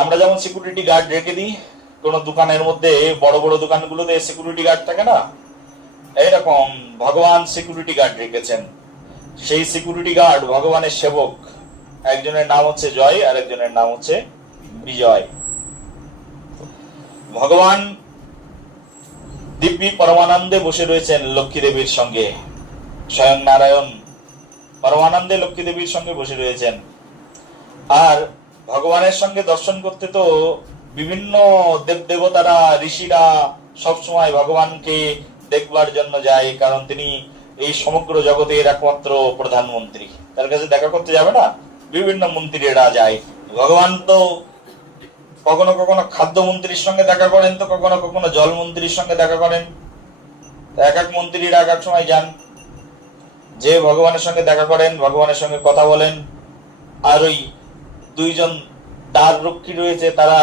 আমরা যেমন security guard রেখে দিই কোন দোকানের মধ্যে, বড় বড় দোকানগুলোতে সিকিউরিটি গার্ড থাকে না, এইরকম ভগবান সিকিউরিটি গার্ড রেখেছেন। সেই সিকিউরিটি গার্ড ভগবানের সেবক, একজনের নাম হচ্ছে জয় আর একজনের নাম হচ্ছে বিজয়। ভগবান দিব্যি পরমানন্দে বসে রয়েছেন লক্ষ্মী দেবীর সঙ্গে, স্বয়ং নারায়ণ পরমানন্দে লক্ষ্মী দেবীর সঙ্গে বসে রয়েছেন। আর ভগবানের সঙ্গে দর্শন করতে তো বিভিন্ন দেব দেবতারা, ঋষিরা সবসময় ভগবানকে দেখবার জন্য যায়, কারণ তিনি এই সমগ্র জগতের একমাত্র প্রধানমন্ত্রী। তার কাছে দেখা করতে যাবে না, বিভিন্ন মন্ত্রীরা যায়। ভগবান তো কখনো কখনো খাদ্য মন্ত্রীর সঙ্গে দেখা করেন, তো কখনো কখনো জল মন্ত্রীর সঙ্গে দেখা করেন। এক এক মন্ত্রীরা এক এক সময় যান, যে ভগবানের সঙ্গে দেখা করেন, ভগবানের সঙ্গে কথা বলেন। আর ওই দুইজন দ্বার রক্ষী রয়েছে, তারা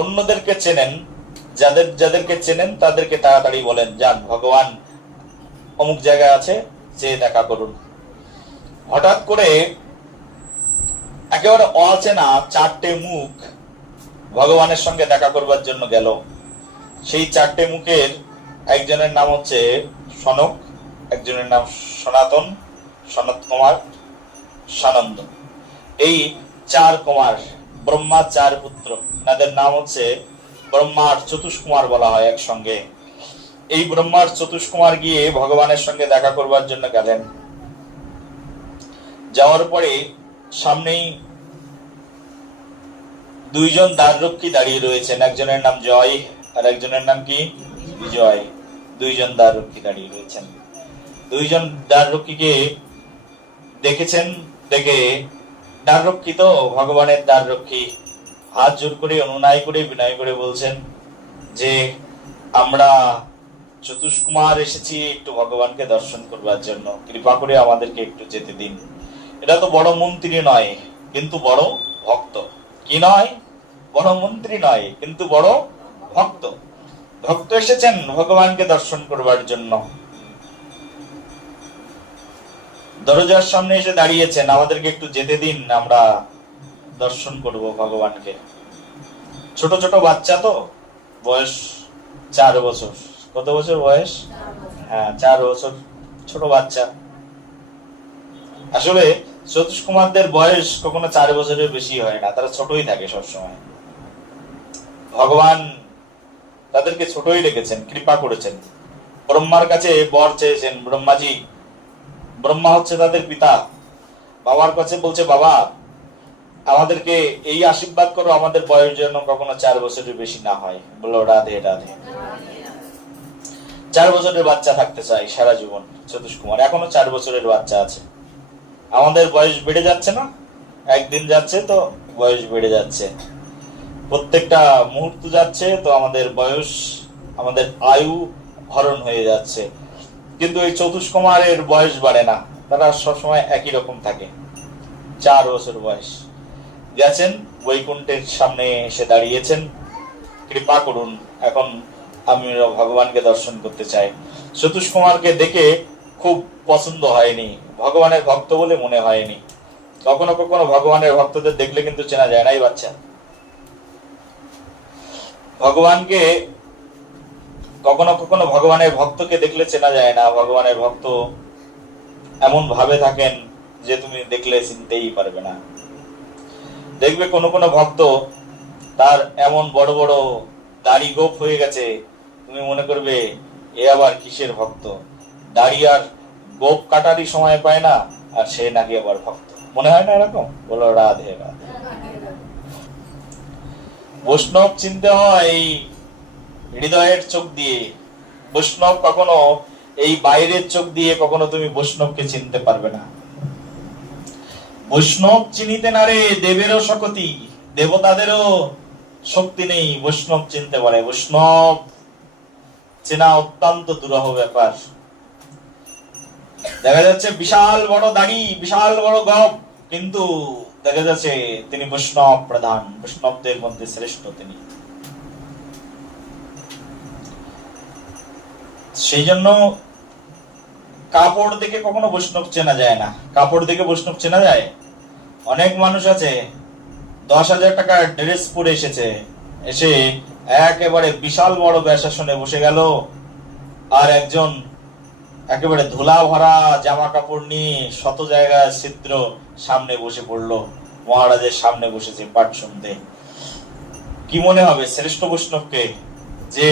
অন্যদেরকে চেনেন, যাদেরকে চেনেন তাদেরকে তাড়াতাড়ি বলেন, যান ভগবান অমুক জায়গায় আছে, যে দেখা করুন। হঠাৎ করে একেবারে অচেনা চারটে মুখ ভগবানের সঙ্গে দেখা করবার জন্য গেল। সেই চারটে মুখের একজনের নাম হচ্ছে সনক, একজনের নাম সনাতন, সনত কুমার, সানন্দ। এই চার কুমার, ব্রহ্মার চার পুত্র, তাদের নাম হচ্ছে ব্রহ্মার চতুষ্কুমার বলা হয় একসঙ্গে। এই ব্রহ্মার চতুষ্কুমার গিয়ে ভগবানের সঙ্গে দেখা করবার জন্য গেলেন। যাওয়ার পরে সামনেই দুইজন দ্বাররক্ষী দাঁড়িয়ে রয়েছেন, একজনের নাম জয় আর একজনের নাম কি বিজয়। দুইজন দ্বাররক্ষী দাঁড়িয়ে রয়েছেন। দুইজন দ্বাররক্ষীকে দেখেছেন, দেখে দ্বাররক্ষী তো ভগবানের দ্বাররক্ষী, হাত জোর করে অনুনয় করে বিনয় করে বলছেন যে আমরা চতুষ্কুমার এসেছি একটু ভগবানকে দর্শন করবার জন্য, কৃপা করে আমাদেরকে একটু যেতে দিন। এটা তো বড় মন্ত্রী নয়, কিন্তু বড় ভক্ত। কি নয়? বড় মন্ত্রী নয়, কিন্তু বড় ভক্ত। ভক্ত এসেছেন ভগবানকে দর্শন করবার জন্য। দরজার সামনে এসে দাঁড়িয়েছেন, আমাদেরকে একটু যেতে দিন, আমরা দর্শন করব ভগবানকে। ছোট ছোট বাচ্চা তো, বয়স 4 বছর। কত বছর বয়স? হ্যাঁ, 4 বছর, ছোট বাচ্চা। আসলে চতুষ্কুমারদের বয়স কখনো 4 বছরের বেশি হয় না, তারা ছোটই থাকে সবসময়। ভগবান তাদেরকে ছোটই রেখেছেন, কৃপা করেছেন। ব্রহ্মার কাছে বর চেয়েছেন ব্রহ্মাজি। ব্রহ্মা হচ্ছে তাদের পিতা। বাবার কাছে বলছে, বাবা আমাদেরকে এই আশীর্বাদ করো, আমাদের বয়স যেন কখনো 4 বছরের বেশি না হয়। বললো রাধে রাধে। 4 বছরের বাচ্চা থাকতে চাই সারা জীবন। চতুষ্কুমার এখনো 4 বছরের বাচ্চা আছে। আমাদের বয়স বেড়ে যাচ্ছে না, একদিন যাচ্ছে তো বয়স বেড়ে যাচ্ছে, প্রত্যেকটা মুহূর্ত যাচ্ছে তো আমাদের বয়স, আমাদের আয়ু হরণ হয়ে যাচ্ছে। কিন্তু এই চতুষ্কুমারের বয়স বাড়ে না, তারা সবসময় একই রকম থাকে। 4 বছর বয়স। গেছেন বৈকুণ্ঠের সামনে এসে দাঁড়িয়েছেন, কৃপা করুন, এখন আমি ভগবানকে দর্শন করতে চাই। চতুষ্কুমারকে দেখে খুব পছন্দ হয়নি, ভগবানের ভক্ত বলে মনে হয়নি। কখনো কখনো ভগবানের ভক্তদের দেখলে কিন্তু চেনা যায় না। এই বাচ্চা ভগবানকে, কখনো কখনো ভগবানের ভক্তকে দেখলে চেনা যায় না। ভগবানের ভক্ত এমন ভাবে থাকেন যে তুমি দেখলে চিনতেই পারবে না। দেখবে কোন কোন ভক্ত তার এমন বড় বড় দাড়ি গোপ হয়ে গেছে, তুমি মনে করবে এ আবার কিসের ভক্ত। দাড়ি আর গোপ কাটারই সময় পায় না, আর সে নাকি আবার ভক্ত। মনে হয় না এরকম? বলো রাধে রাধে। বৈষ্ণব চিনতে হয় এই হৃদয়ের চোখ দিয়ে। বৈষ্ণব কখনো এই বাইরের চোখ দিয়ে কখনো তুমি বৈষ্ণবকে চিনতে পারবে না। বৈষ্ণব চিনিতে না রে দেবেরও শক্তি, দেবতাদেরও শক্তি নেই বৈষ্ণব চিনতে পারে। বৈষ্ণব চেনা অত্যন্ত দুরূহ ব্যাপার। দেখা যাচ্ছে বিশাল বড় দাড়ি, বিশাল বড় গপ, কিন্তু দেখা যাচ্ছে তিনি বৈষ্ণব প্রধান, বৈষ্ণবদের মধ্যে শ্রেষ্ঠ তিনি। সেই জন্য কাপড় দেখে কখনো বৈষ্ণব চেনা যায় না। কাপড় দেখে বৈষ্ণব চেনা যায়? অনেক মানুষ আছে 10,000 টাকার ড্রেস পরে এসেছে, এসে একেবারে বিশাল বড় ব্যাসাসনে বসে গেল, আর একজন একেবারে ধুলা ভরা জামা কাপড় নিয়ে শত জায়গায় ছিদ্র সামনে বসে পড়লো, মহারাজের সামনে বসেছে পাঠ শুনতে। কি মনে হবে শ্রেষ্ঠ বৈষ্ণবকে, যে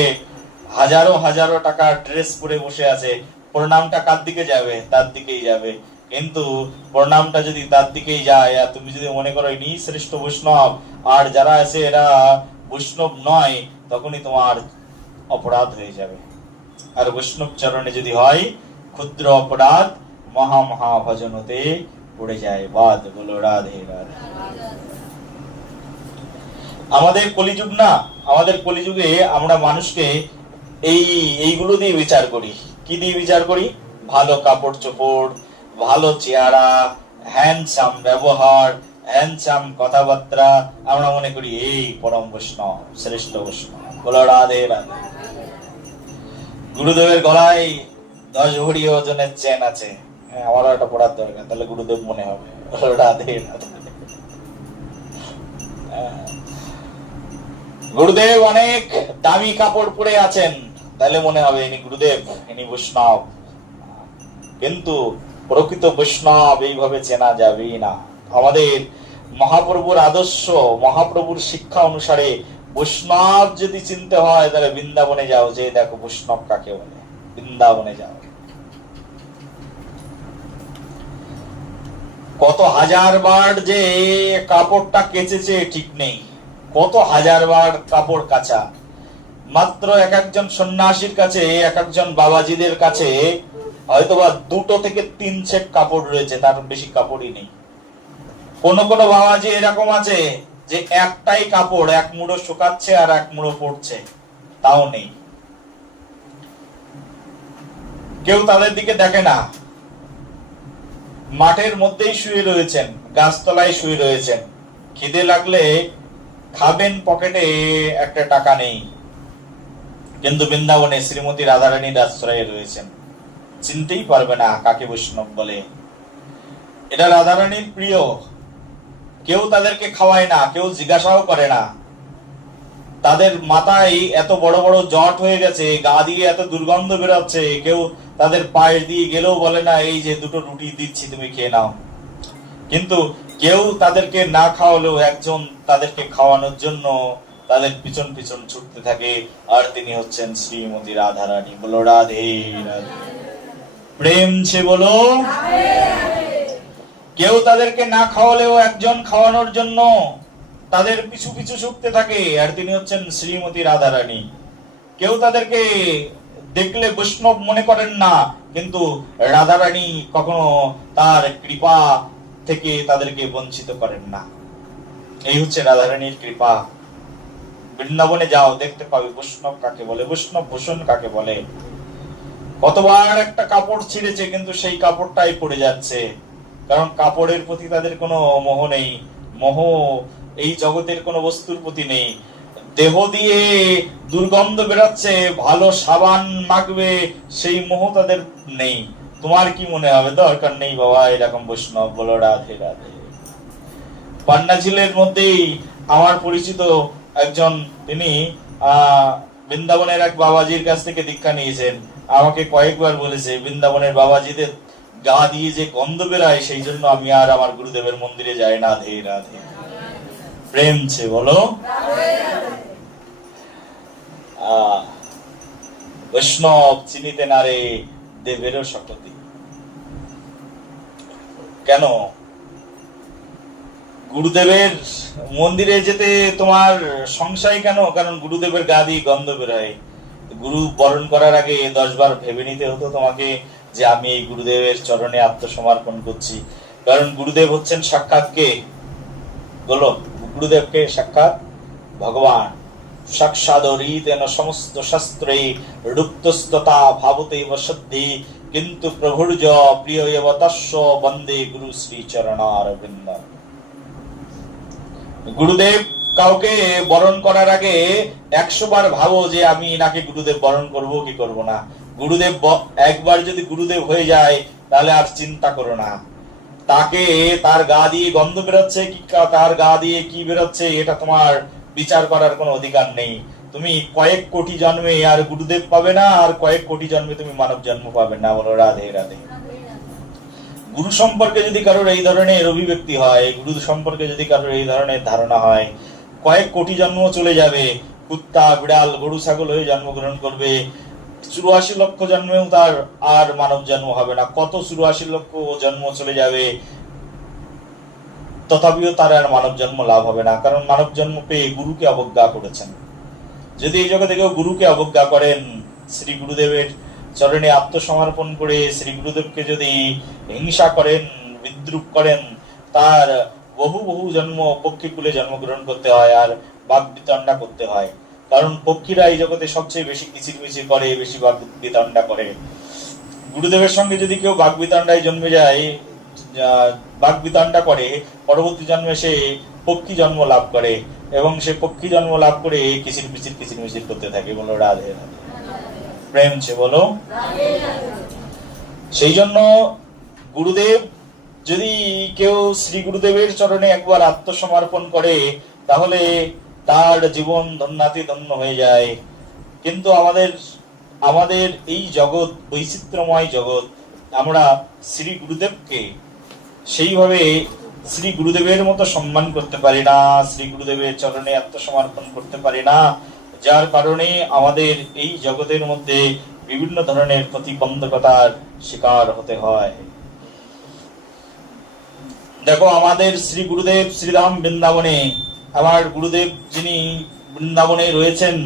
হাজারো হাজারো টাকার ড্রেস পরে বসে আছে, প্রণামটা কার দিকে যাবে? তার দিকেই যাবে। কিন্তু প্রণামটা যদি তার দিকেই যায়, আর তুমি যদি মনে করো ইনি শ্রেষ্ঠ বৈষ্ণব আর যারা আছে এরা বৈষ্ণব নয়, তখনই তোমার অপরাধ হয়ে যাবে। আর বৈষ্ণব চরণে যদি হয় ক্ষুদ্র অপরাধ মহা মহা ভজন হতে পড়ে যায় বাদ। বলো রাধে রাধে। আমাদের কলিযুগ না, আমাদের কলিযুগে আমরা মানুষকে এইগুলো দিয়ে বিচার করি। কি দিয়ে বিচার করি? ভালো কাপড় চোপড়, ভালো চেহারা, হ্যান্ডসাম ব্যবহার, হ্যান্ডসাম কথাবার্তা, আমরা মনে করি এই পরম বৈষ্ণব, শ্রেষ্ঠ বৈষ্ণব। বলো রাধে রাধে। গুরুদেবের গলায় 10 ভরি ওজনের চেন আছে, আমারও একটা পড়ার দরকার, তাহলে গুরুদেব মনে হবে। রাধে রাধে। গুরুদেব অনেক দামি কাপড় পরে আছেন, তাহলে মনে হবে ইনি গুরুদেব, ইনি বৈষ্ণব। কিন্তু প্রকৃত বৈষ্ণব এইভাবে চেনা যাবেই না। আমাদের মহাপ্রভুর আদর্শ, মহাপ্রভুর শিক্ষা অনুসারে বৈষ্ণব যদি চিনতে হয়, তাহলে বৃন্দাবনে যাও, যে দেখো বৈষ্ণব কাকে বলে। বৃন্দাবনে যাও। কত হাজার বার যে কাপড়টা কেচেছে ঠিক নেই, কত হাজার বার কাপড় কাচা। মাত্র এক একজন সন্ন্যাসীর কাছে, এক একজন বাবাজিদের কাছে হয়তোবা 2 থেকে 3 সেট কাপড় রয়েছে, তার বেশি কাপড়ই নেই। কোন কোন বাবাজি এরকম আছে যে একটাই কাপড়, এক মুঠো শুকাচ্ছে আর এক মুঠো পড়ছে, তাও নেই। কেউ তাদের দিকে দেখে না। মাঠের মধ্যেই শুয়ে রয়েছেন, গাছতলায় শুয়ে রয়েছেন, খিদে লাগলে খাবেন, পকেটে একটা টাকা নেই, কিন্তু বৃন্দাবনে শ্রীমতী রাধারানীর আশ্রয়ে রয়েছেন, চিনতেই পারবে না কাকে বৈষ্ণব বলে। এটা রাধারানীর প্রিয়। কেউ তাদেরকে খাওয়ায় না, কেউ জিজ্ঞাসাও করে না। তাদের মাথায় এত বড় বড় জট হয়ে গেছে, গা দিয়ে এত দুর্গন্ধ বেরোচ্ছে, কেউ তাদের পাশ দিয়ে গেলেও বলে না এই যে 2টো রুটি দিচ্ছি তুমি খেয়ে নাও। কিন্তু কেউ তাদেরকে না খাওয়ালেও একজন তাদেরকে খাওয়ানোর জন্য তাদের পিছন পিছন ছুটতে থাকে, আর তিনি হচ্ছেন শ্রীমতী রাধারানী। বলো রাধে রাধে। প্রেম সে বলো। কেউ তাদেরকে না খাওয়ালেও একজন খাওয়ানোর জন্য তাদের পিছু পিছু ছুটতে থাকে, আর তিনি হচ্ছেন শ্রীমতী রাধারানী। কেউ তাদেরকে দেখলে বৈষ্ণব মনে করেন না, কিন্তু রাধারানী কখনো তার কৃপা থেকে তাদেরকে বঞ্চিত করেন না। এই হচ্ছে রাধারানীর কৃপা। বৃন্দাবনে যাও, দেখতে পাবে বৈষ্ণব কাকে বলে, বৈষ্ণব ভূষণ কাকে বলে। কতবার একটা কাপড় ছিঁড়েছে, কিন্তু সেই কাপড়টাই পড়ে যাচ্ছে, কারণ কাপড়ের প্রতি তাদের কোনো মোহ নেই। মোহ এই জগতের কোনো বস্তুর প্রতি নেই। দেহ দিয়ে দুর্গন্ধ বেরোচ্ছে, ভালো সাবান মাখবে, সেই মোহ তাদের নেই। তোমার কি মনে হবে? দরকার নেই বাবা এরকম বৈষ্ণব। বলো রাধে রাধে। পান্নাঝিলের মধ্যেই আমার পরিচিত একজন, তিনি বৃন্দাবনের এক বাবাজির কাছ থেকে দীক্ষা নিয়েছেন। আমাকে কয়েকবার বলেছে বৃন্দাবনের বাবাজিদের গা দিয়ে যে গন্ধ বেরায়, সেই জন্য আমি আর আমার গুরুদেবের মন্দিরে যাই না। রাধে রাধে। প্রেম সে বলো। বৈষ্ণব চিনিতে না রে দেবেরও শকতি। কেন? গুরুদেবের মন্দিরে যেতে তোমার সংশয় কেন? কারণ গুরুদেবের গা দিয়ে গন্ধ বেরোয়। গুরু বরণ করার আগে 10 বার ভেবে নিতে হতো তোমাকে যে আমি এই গুরুদেবের চরণে আত্মসমর্পণ করছি। কারণ গুরুদেব হচ্ছেন সাক্ষাৎ কে? বলো, গুরুদেবকে সাক্ষাৎ ভগবান। সাক্ষাদরিতেন সমস্ত শাস্ত্রে রুক্তস্ততা ভাবতেব সদ্ধি, কিন্তু প্রভুর্য প্রিয় এব তস্য বন্দে গুরু শ্রী চরণারবিন্দ। গুরুদেব কাউকে বরণ করার আগে 100 বার ভাবো যে আমি নাকি গুরুদেব বরণ করব কি করব না। গুরুদেব একবার যদি গুরুদেব হয়ে যায়, তাহলে আর চিন্তা করো না। তাকে তার গা দিয়ে গন্ধ বেরোচ্ছে কি তার গা দিয়ে কি বেরোচ্ছে এটা তোমার বিচার করার কোনো অধিকার নেই। তুমি কয়েক কোটি জন্মে আর গুরুদেব পাবে না, আর কয়েক কোটি জন্মে তুমি মানব জন্ম পাবে না। বলো রাধে রাধে। গুরু সম্পর্কে যদি কারোর এই ধরনের অভিব্যক্তি হয়, গুরু সম্পর্কে যদি কারোর এই ধরনের ধারণা হয়, কয়েক কোটি জন্ম চলে যাবে, কুত্তা বিড়াল গরু ছাগল হয়ে জন্মগ্রহণ করবে, 84 লক্ষ জন্মেও তার আর মানব জন্ম হবে না। কত 84 লক্ষ জন্ম চলে যাবে, তথাপিও তার আর মানব জন্ম লাভ হবে না, কারণ মানব জন্ম পেয়ে গুরুকে অবজ্ঞা করেছেন। যদি এই জগতে কেউ গুরুকে অবজ্ঞা করেন, শ্রী গুরুদেবের চরণে আত্মসমর্পণ করে শ্রী গুরুদেবকে যদি হিংসা করেন, বিদ্রুপ করেন, তার বহু বহু জন্ম পক্ষীকুলে জন্মগ্রহণ করতে হয় আর বাক বিতণ্ডা করতে হয়। কারণ পক্ষীরা এই জগতে সবচেয়ে বেশি কিচিরমিচির করে, বেশি বাক বিতণ্ডা করে। গুরুদেবের সঙ্গে যদি কেউ বাক বিতণ্ডায় জন্মে যায়, বাক বিতণ্ডা করে, পরবর্তী জন্মে সে পক্ষী জন্ম লাভ করে এবং সে পক্ষী জন্ম লাভ করে কিচিরমিচির করতে থাকে। বলো রাধে রাধে। প্রেম সে বলো। সেই জন্য গুরুদেব, যদি কেউ শ্রী গুরুদেবের চরণে একবার আত্মসমর্পণ করে তাহলে তার জীবন ধন্যাতি ধন্য হয়ে যায়। কিন্তু আমাদের এই জগৎ বৈচিত্র্যময় জগৎ, আমরা শ্রী গুরুদেবকে সেইভাবে শ্রী গুরুদেবের মতো সম্মান করতে পারি না, শ্রী গুরুদেবের চরণে আত্মসমর্পণ করতে পারি না, যার কারণে আমাদের এই জগতের মধ্যে বিভিন্ন ধরনের প্রতিবন্ধকতার শিকার হতে হয়। দেখো, আমাদের শ্রী গুরুদেব শ্রীরাম বৃন্দাবনে, আমার গুরুদেব যিনি বৃন্দাবনে রয়েছেন,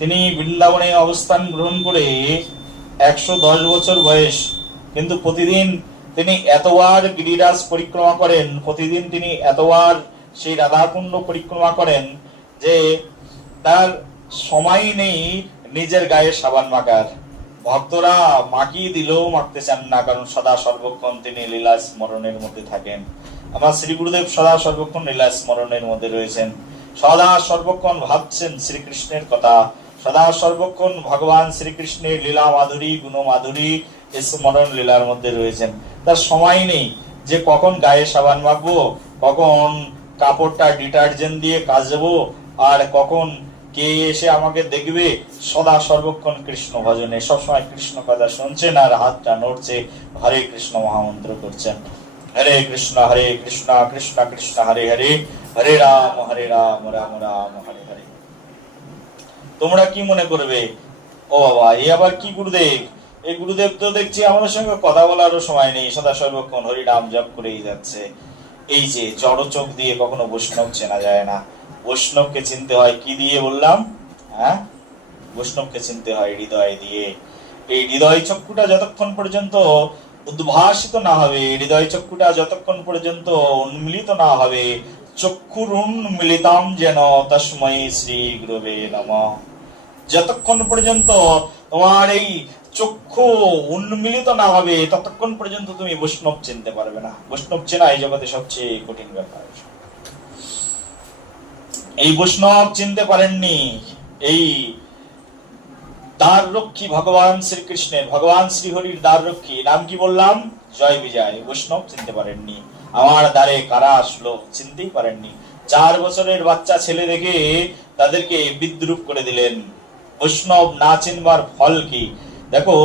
তিনি বৃন্দাবনে অবস্থান গ্রহণ করে 110 বছর বয়স, কিন্তু প্রতিদিন তিনি এতবার গিরিরাজ পরিক্রমা করেন, প্রতিদিন তিনি এতবার সেই রাধাকুণ্ড পরিক্রমা করেন যে তার সময় নেই নিজের গায়ে সাবান মাখার। ভক্তরা মাখিয়ে দিলেও মাখতে চান না, কারণ সদা সর্বক্ষণ তিনি লীলা স্মরণের মধ্যে থাকেন। আমার শ্রী গুরুদেব সদা সর্বক্ষণ লীলা স্মরণের মধ্যে রয়েছেন, সদা সর্বক্ষণ ভাবছেন শ্রীকৃষ্ণের কথা, সদা সর্বক্ষণ ভগবান শ্রীকৃষ্ণের লীলা মাধুরী গুণ মাধুরী স্মরণ লীলার মধ্যে রয়েছেন। তার সময় নেই যে কখন গায়ে সাবান মাখবো, কখন কাপড়টা ডিটারজেন্ট দিয়ে কাচবো, আর কখন কে এসে আমাকে দেখবে। সদা সর্বক্ষণ কৃষ্ণ ভজনে, সবসময় কৃষ্ণ কথা শুনছেন আর হাতটা নড়ছে, হরে কৃষ্ণ মহামন্ত্র করছেন। হরে কৃষ্ণ কৃষ্ণ কৃষ্ণ হরে হরে, হরে রাম রাম রাম হরে হরে। তোমরা কি মনে করবে, ও বাবা এই আবার কি গুরুদেব, এই গুরুদেব তো দেখছি আমাদের সঙ্গে কথা বলারও সময় নেই, সদা সর্বক্ষণ হরি নাম জপ করেই যাচ্ছে। এই যে জড় চোখ দিয়ে কখনো বৈষ্ণব চেনা যায় না। বৈষ্ণবকে চিনতে হয় কি দিয়ে বললাম? হ্যাঁ, বৈষ্ণবকে চিনতে হয় হৃদয় দিয়ে। এই হৃদয় চক্ষুটা যতক্ষণ পর্যন্ত উদ্ভাসিত না হবে, হৃদয় চক্ষুটা যতক্ষণ পর্যন্ত উন্মিলিত না হবে, চক্ষুর উন্মিলিতাম যেন তস্मै শ্রী গুরুবে নমঃ, যতক্ষণ পর্যন্ত তোমার এই চক্ষু উন্মিলিত না হবে ততক্ষণ পর্যন্ত তুমি বৈষ্ণব চিনতে পারবে না। বৈষ্ণব চেনা এই জগতে সবচেয়ে কঠিন ব্যাপার। এই বৈষ্ণব চিনতে পারেননি এই দ্বার রক্ষী ভগবান শ্রীকৃষ্ণের, ভগবান শ্রীহরির দ্বার রক্ষী নাম কি বললাম? জয় বিজয়। বৈষ্ণব চিনতে পারেননি। আমার দ্বারে কারা আসলো চিনতেই পারেননি। 4 বছরের বাচ্চা ছেলে দেখে তাদেরকে বিদ্রুপ করে দিলেন। বৈষ্ণব না চিনবার ফল কি? দেখো,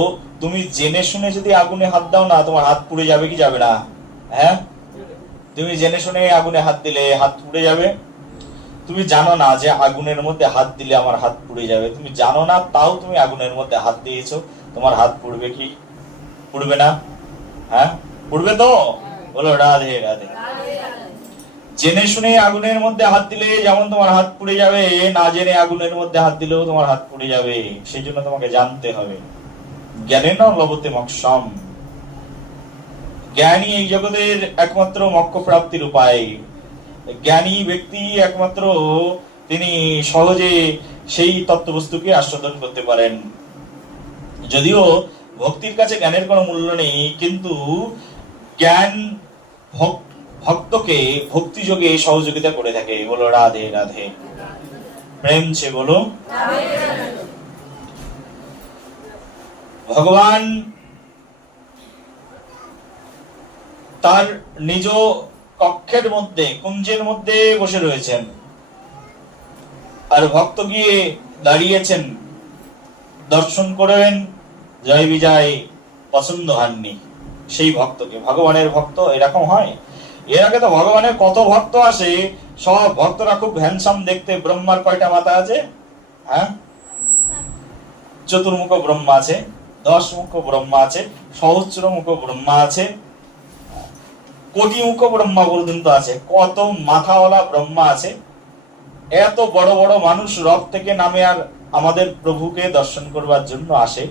তুমি জেনে শুনে যদি আগুনে হাত দাও না, তোমার হাত পুড়ে যাবে কি যাবে না? হ্যাঁ, তুমি জেনে শুনে আগুনে হাত দিলে হাত পুড়ে যাবে। তুমি জানো না যে আগুনের মধ্যে হাত দিলে আমার হাত পুড়ে যাবে, তুমি জানো না, তাও তুমি আগুনের মধ্যে হাত দিয়েছো, তোমার হাত পুড়বে কি পুড়বে না? হ্যাঁ, পুড়বে তো? বলো রাধে রাধে। জেনে শুনে আগুনের মধ্যে হাত দিলে যেমন তোমার হাত পুড়ে যাবে, না জেনে আগুনের মধ্যে হাত দিলেও তোমার হাত পুড়ে যাবে। সেই জন্য তোমাকে জানতে হবে। জ্ঞানেন লভতে মোক্ষম, জ্ঞানী এই জগতের একমাত্র মোক্ষ প্রাপ্তির উপায়। জ্ঞানী ব্যক্তি একমাত্র তিনি সহজে সেই তত্ত্ববস্তুকে আস্বাদন করতে পারেন। যদিও ভক্তির কাছে জ্ঞানের কোনো মূল্য নেই, কিন্তু জ্ঞান ভক্তকে ভক্তি যোগে সহযোগিতা করে থাকে। বলো রাধে রাধে। প্রেম সে বলো। ভগবান তার নিজ কক্ষের মধ্যে, কুঞ্জের মধ্যে বসে রয়েছেন, আর ভক্ত গিয়ে দাঁড়িয়েছেন, দর্শন করবেন, জয় বিজয় পছন্দ হননি সেই ভক্তকে। ভগবানের ভক্ত এরকম হয়? এর আগে তো ভগবানের কত ভক্ত আসে, সব ভক্তরা খুব হ্যান্ডসাম দেখতে। ব্রহ্মার কয়টা মাথা আছে? হ্যাঁ, চতুর্মুখ ব্রহ্মা আছে, 10 মুখ ব্রহ্মা আছে, সহস্র মুখ ব্রহ্মা আছে, কোটি মুখ ব্রহ্মা পর্যন্ত আছে, কত মাথাওয়ালা ব্রহ্মা আছে। এত বড় বড় মানুষ রথ থেকে নামে আর আমাদের প্রভুকে দর্শন করবার জন্য আসে।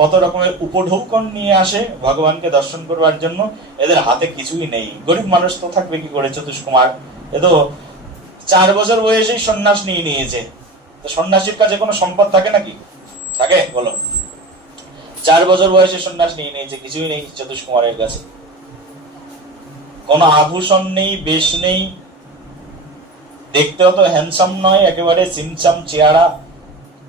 কত রকমের উপঢৌকন নিয়ে আসে ভগবানকে দর্শন করবার জন্য। এদের হাতে কিছুই নেই। গরিব মানুষ তো থাকবে কি করে? চতুষ্কুমার এ তো 4 বছর বয়সেই সন্ন্যাস নিয়ে নিয়েছে। তো সন্ন্যাসীর কাছে কোনো সম্পদ থাকে নাকি? থাকে বলো? 4 বছর বয়সে সন্ন্যাস নিয়ে নিয়েছে, কিছুই নেই চতুষ্কুমারের কাছে। কোনো আভূষণ নেই, বেশ নেই, দেখতে অত হ্যান্ডসাম নয়, একেবারে সিমসাম চেহারা।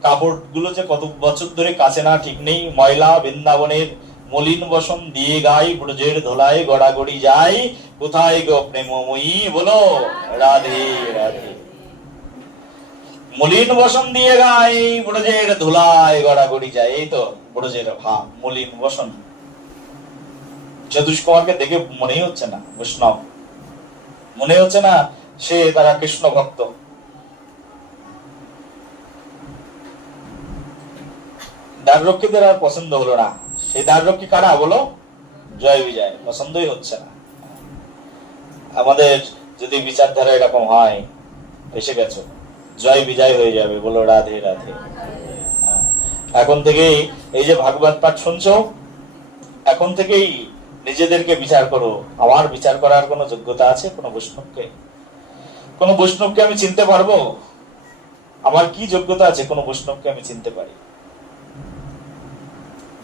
কাপড় গুলো যে কত বছর ধরে কাছে না ঠিক নেই, ময়লা। বৃন্দাবনের মলিন বসন দিয়ে গাই, ব্রজের ধোলায় গড়াগড়ি যায়, কোথায় গো প্রেমময়ী? বলো রাধে রাধে। মলিন বসন দিয়ে গাই, ব্রজের ধুলায় গড়াগড়ি যায়, এই তো ব্রজের ভাব, মলিন বসন। চতুষ্কুমারকে দেখে মনেই হচ্ছে না বৈষ্ণব, মনে হচ্ছে না সে তারা কৃষ্ণ ভক্ত। দ্বাররক্ষীদের আর পছন্দ হলো না। সেই দ্বাররক্ষী কারা বলো? জয় বিজয়। পছন্দই হচ্ছে না। আমাদের যদি বিচারধারা এরকম হয়, এসে গেছো, জয় বিজয় হয়ে যাবে। বলো রাধে রাধে। এখন থেকেই এই যে ভাগবত পাঠ শুনছো, এখন থেকেই নিজেদেরকে বিচার করো। আমার বিচার করার কোন যোগ্যতা আছে? কোন বৈষ্ণবকে, কোন বৈষ্ণবকে আমি চিনতে পারবো? আমার কি যোগ্যতা আছে কোন বৈষ্ণবকে আমি চিনতে পারি?